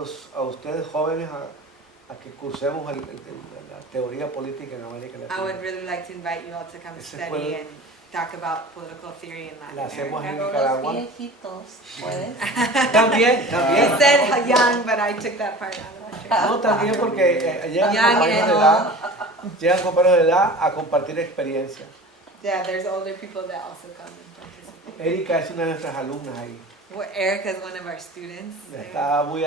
ustedes jóvenes a que cursemos la teoría política en América I would Latina. really like to invite you all to come Ese study fue- and talk about political theory in La Latin hacemos en America. Pero los Nicaragua. viejitos, ¿puedes? También, He también. said young, but I took that part out of my No, también porque llegan Young compañeros de and edad, llegan compañeros de edad a compartir experiencia. Yeah, there's older people that also come and participate. Erika es una de nuestras alumnas ahí. Well, Erica is one of our students. Está muy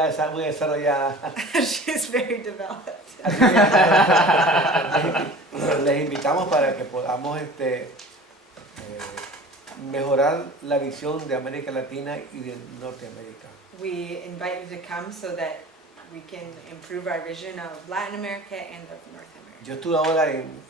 desarrollada. She's very developed. Así que les invitamos para que podamos mejorar la visión de América Latina y de Norteamérica. We invite you to come so that we can improve our vision of Latin America and of North America. Yo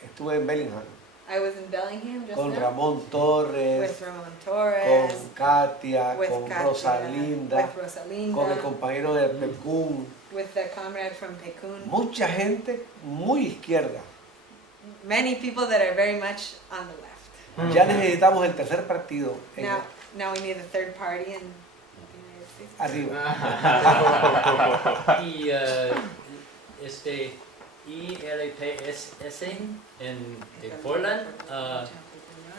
estuve en Bellingham I was in Bellingham just con now Ramón Torres, with Ramon con Torres, Katia, with con Katia, Rosalinda, with Rosalinda, con el compañero de Pecún. with the comrade from Pekun. Mucha gente muy izquierda. Many people that are very much on the left. Ya necesitamos el tercer partido en- Now we need a third party in the United States. arriba. Y ILPS en Portland,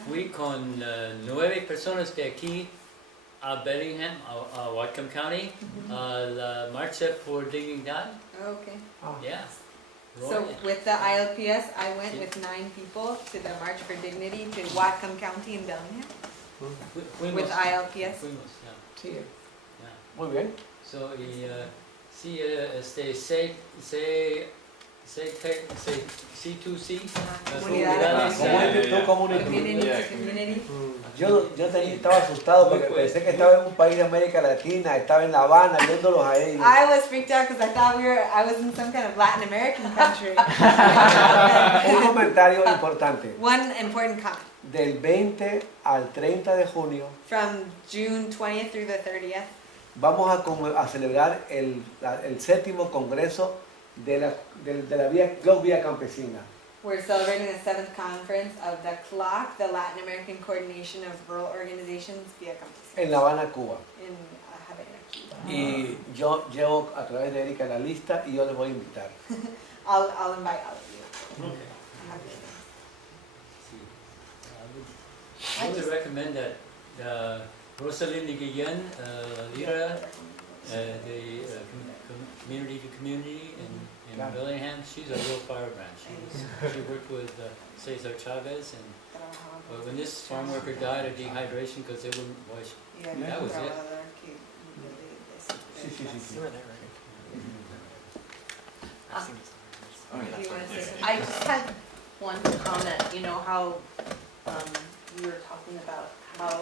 fui con 9 personas de aquí a Bellingham, a Whatcom County, a la marcha por dignidad. Okay. Yeah. So with the ILPS, I went with 9 people to the March for Dignity to Whatcom County in Bellingham Fuimos, with ILPS. fuimos, yeah, Sí, yeah. muy bien. So, sí, C2C, las Comunidades. comunidades, Community Yeah. to community. Yo estaba asustado porque pensé que estaba en un país de América Latina, estaba en La Habana viéndolos a ellos. I was freaked out because I thought I was in some kind of Latin American country. Un comentario importante. One important comment. Del 20 al 30 de junio From June 20th through the 30th, vamos a celebrar el 7º Congreso de la Vía Campesina. we're celebrating the 7th conference of the CLOC, the Latin American Coordination of Rural Organizations via Campesina, En La Habana, Cuba. in Havana, Cuba. Y yo llevo a través de Erika la lista y yo les voy a invitar. I'll invite all of you. I would recommend that Rosalinda Guillen, Lira, the community to community in Claro. Bellingham, she's a real firebrand. She worked with Cesar Chavez, and when this farm worker died of dehydration because they wouldn't wash. That was it. Sí, sí, sí, sí. You were there, right? I've seen this on Do you want to say something? I just had one comment, you know how, we were talking about how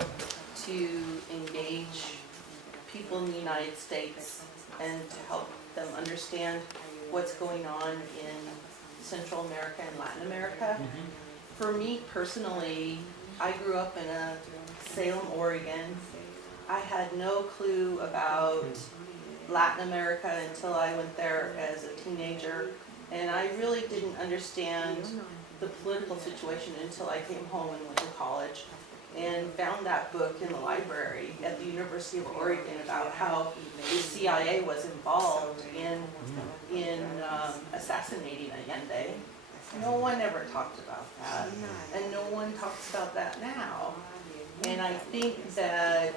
to engage people in the United States and to help them understand what's going on in Central America and Latin America. For me personally, I grew up in Salem, Oregon. I had no clue about Latin America until I went there as a teenager, and I really didn't understand the political situation until I came home and went to college and found that book in the library at the University of Oregon about how the CIA was involved in assassinating Allende. No one ever talked about that, and no one talks about that now. And I think that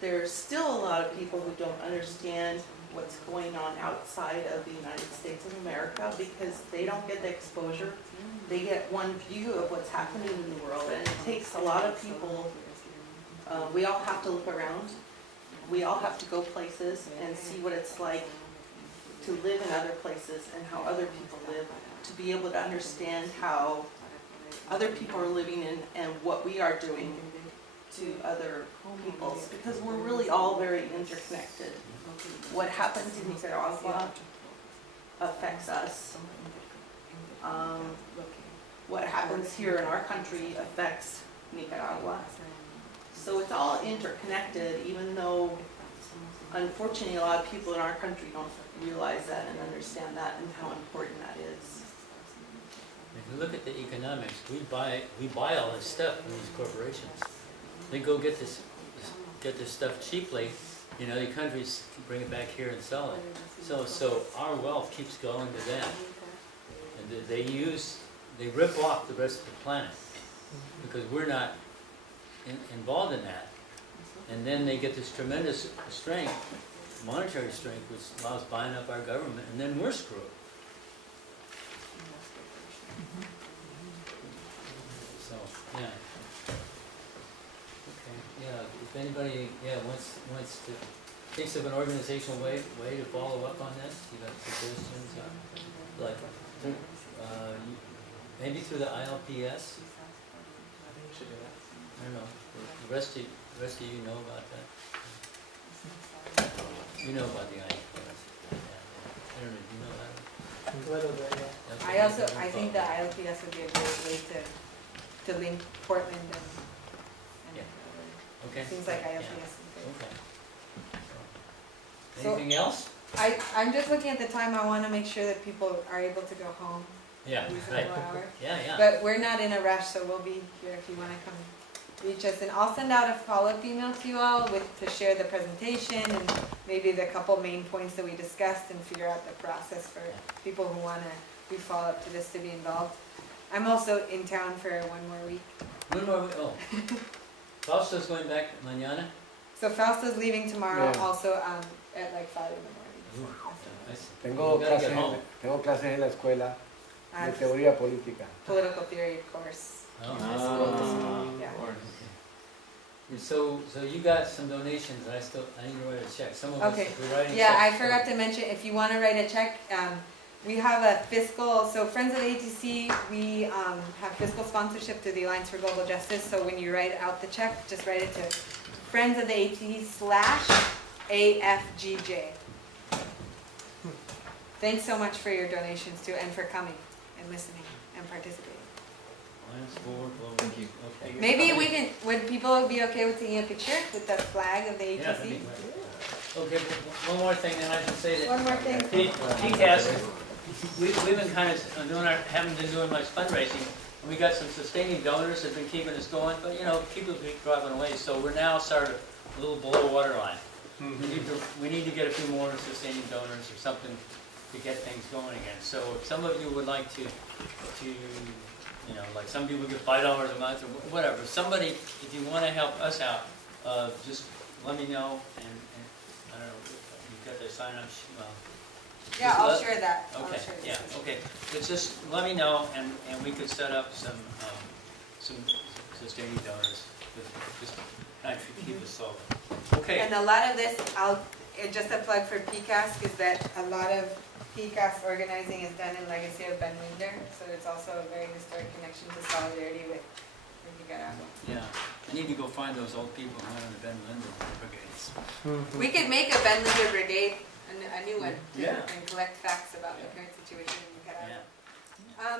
there's still a lot of people who don't understand what's going on outside of the United States of America because they don't get the exposure. They get one view of what's happening in the world, and it takes a lot of people. We all have to look around. We all have to go places and see what it's like to live in other places and how other people live, to be able to understand how other people are living in and what we are doing to other peoples, because we're really all very interconnected. What happens in Nicaragua affects us. What happens here in our country affects Nicaragua. So it's all interconnected, even though unfortunately a lot of people in our country don't realize that and understand that and how important that is. If you look at the economics, we buy all this stuff from these corporations. they go get this stuff cheaply, you know, the countries can bring it back here and sell it. So our wealth keeps going to them. And they rip off the rest of the planet because we're not involved in that. And then they get this tremendous strength, monetary strength, which allows buying up our government, and then we're screwed. So, yeah. Okay, yeah, if anybody, wants to, thinks of an organizational way to follow up on this, you got suggestions, like, maybe through the ILPS? I think we should do that. I don't know, the rest of you know about that? You know about the ILPS? I don't know, do you know that? A little bit, yeah. Okay, I think the ILPS would be a great way to link Portland and Okay. seems like Yeah. ILPS is good. Okay. So- Anything else? I'm just looking at the time, I wanna make sure that people are able to go home Yeah, in a right. reasonable hour. Yeah. But we're not in a rush, so we'll be here if you wanna come reach us. And I'll send out a follow-up email to you all to share the presentation and maybe the couple main points that we discussed and figure out the process for people who wanna do follow-up to this to be involved. I'm also in town for 1 more week. When were we, oh. Fausto's going back mañana? So Fausto's leaving tomorrow, Yeah. also at like 5 in the morning. I see. Tengo You gotta get clases, home. en la escuela I de have teoría política. political theory course. Oh. Yeah. So you got some donations, I need to write a check, some of us, Okay. we're writing checks. Yeah, I forgot to mention, if you wanna write a check, we have a fiscal, so Friends of the ATC, we have fiscal sponsorship through the Alliance for Global Justice, so when you write out the check, just write it to Friends of the ATC/AFGJ. Thanks so much for your donations too, and for coming and listening and participating. Alliance for Global. Thank you. Okay. Maybe would people be okay with taking a picture with the flag of the Yeah, that'd be ATC? great. Okay, one more thing, then I should say that One more thing. PCAS, we've been kind of haven't been doing much fundraising. We got some sustaining donors that have been keeping us going, but you know, people keep driving away, so we're now sort of a little below water line. We need to get a few more sustaining donors or something to get things going again. So if some of you would like to you know, like some people get $5 a month or whatever. Somebody, if you want to help us out, just let me know, and I don't know, you've got the sign up. Yeah, I'll share that. I'll Okay, share yeah, this. okay. But just let me know, and we could set up some sustaining donors, just actually keep us solvent. Okay. And a lot of this, just a plug for PCASC is that a lot of PCASC organizing is done in legacy of Ben Winder, so it's also a very historic connection to solidarity with Nicaragua. Yeah, I need to go find those old people who went on the Ben Linder brigades. We could make a Ben Linder brigade, a new one, Yeah. and collect facts about the current situation in Nicaragua. Yeah.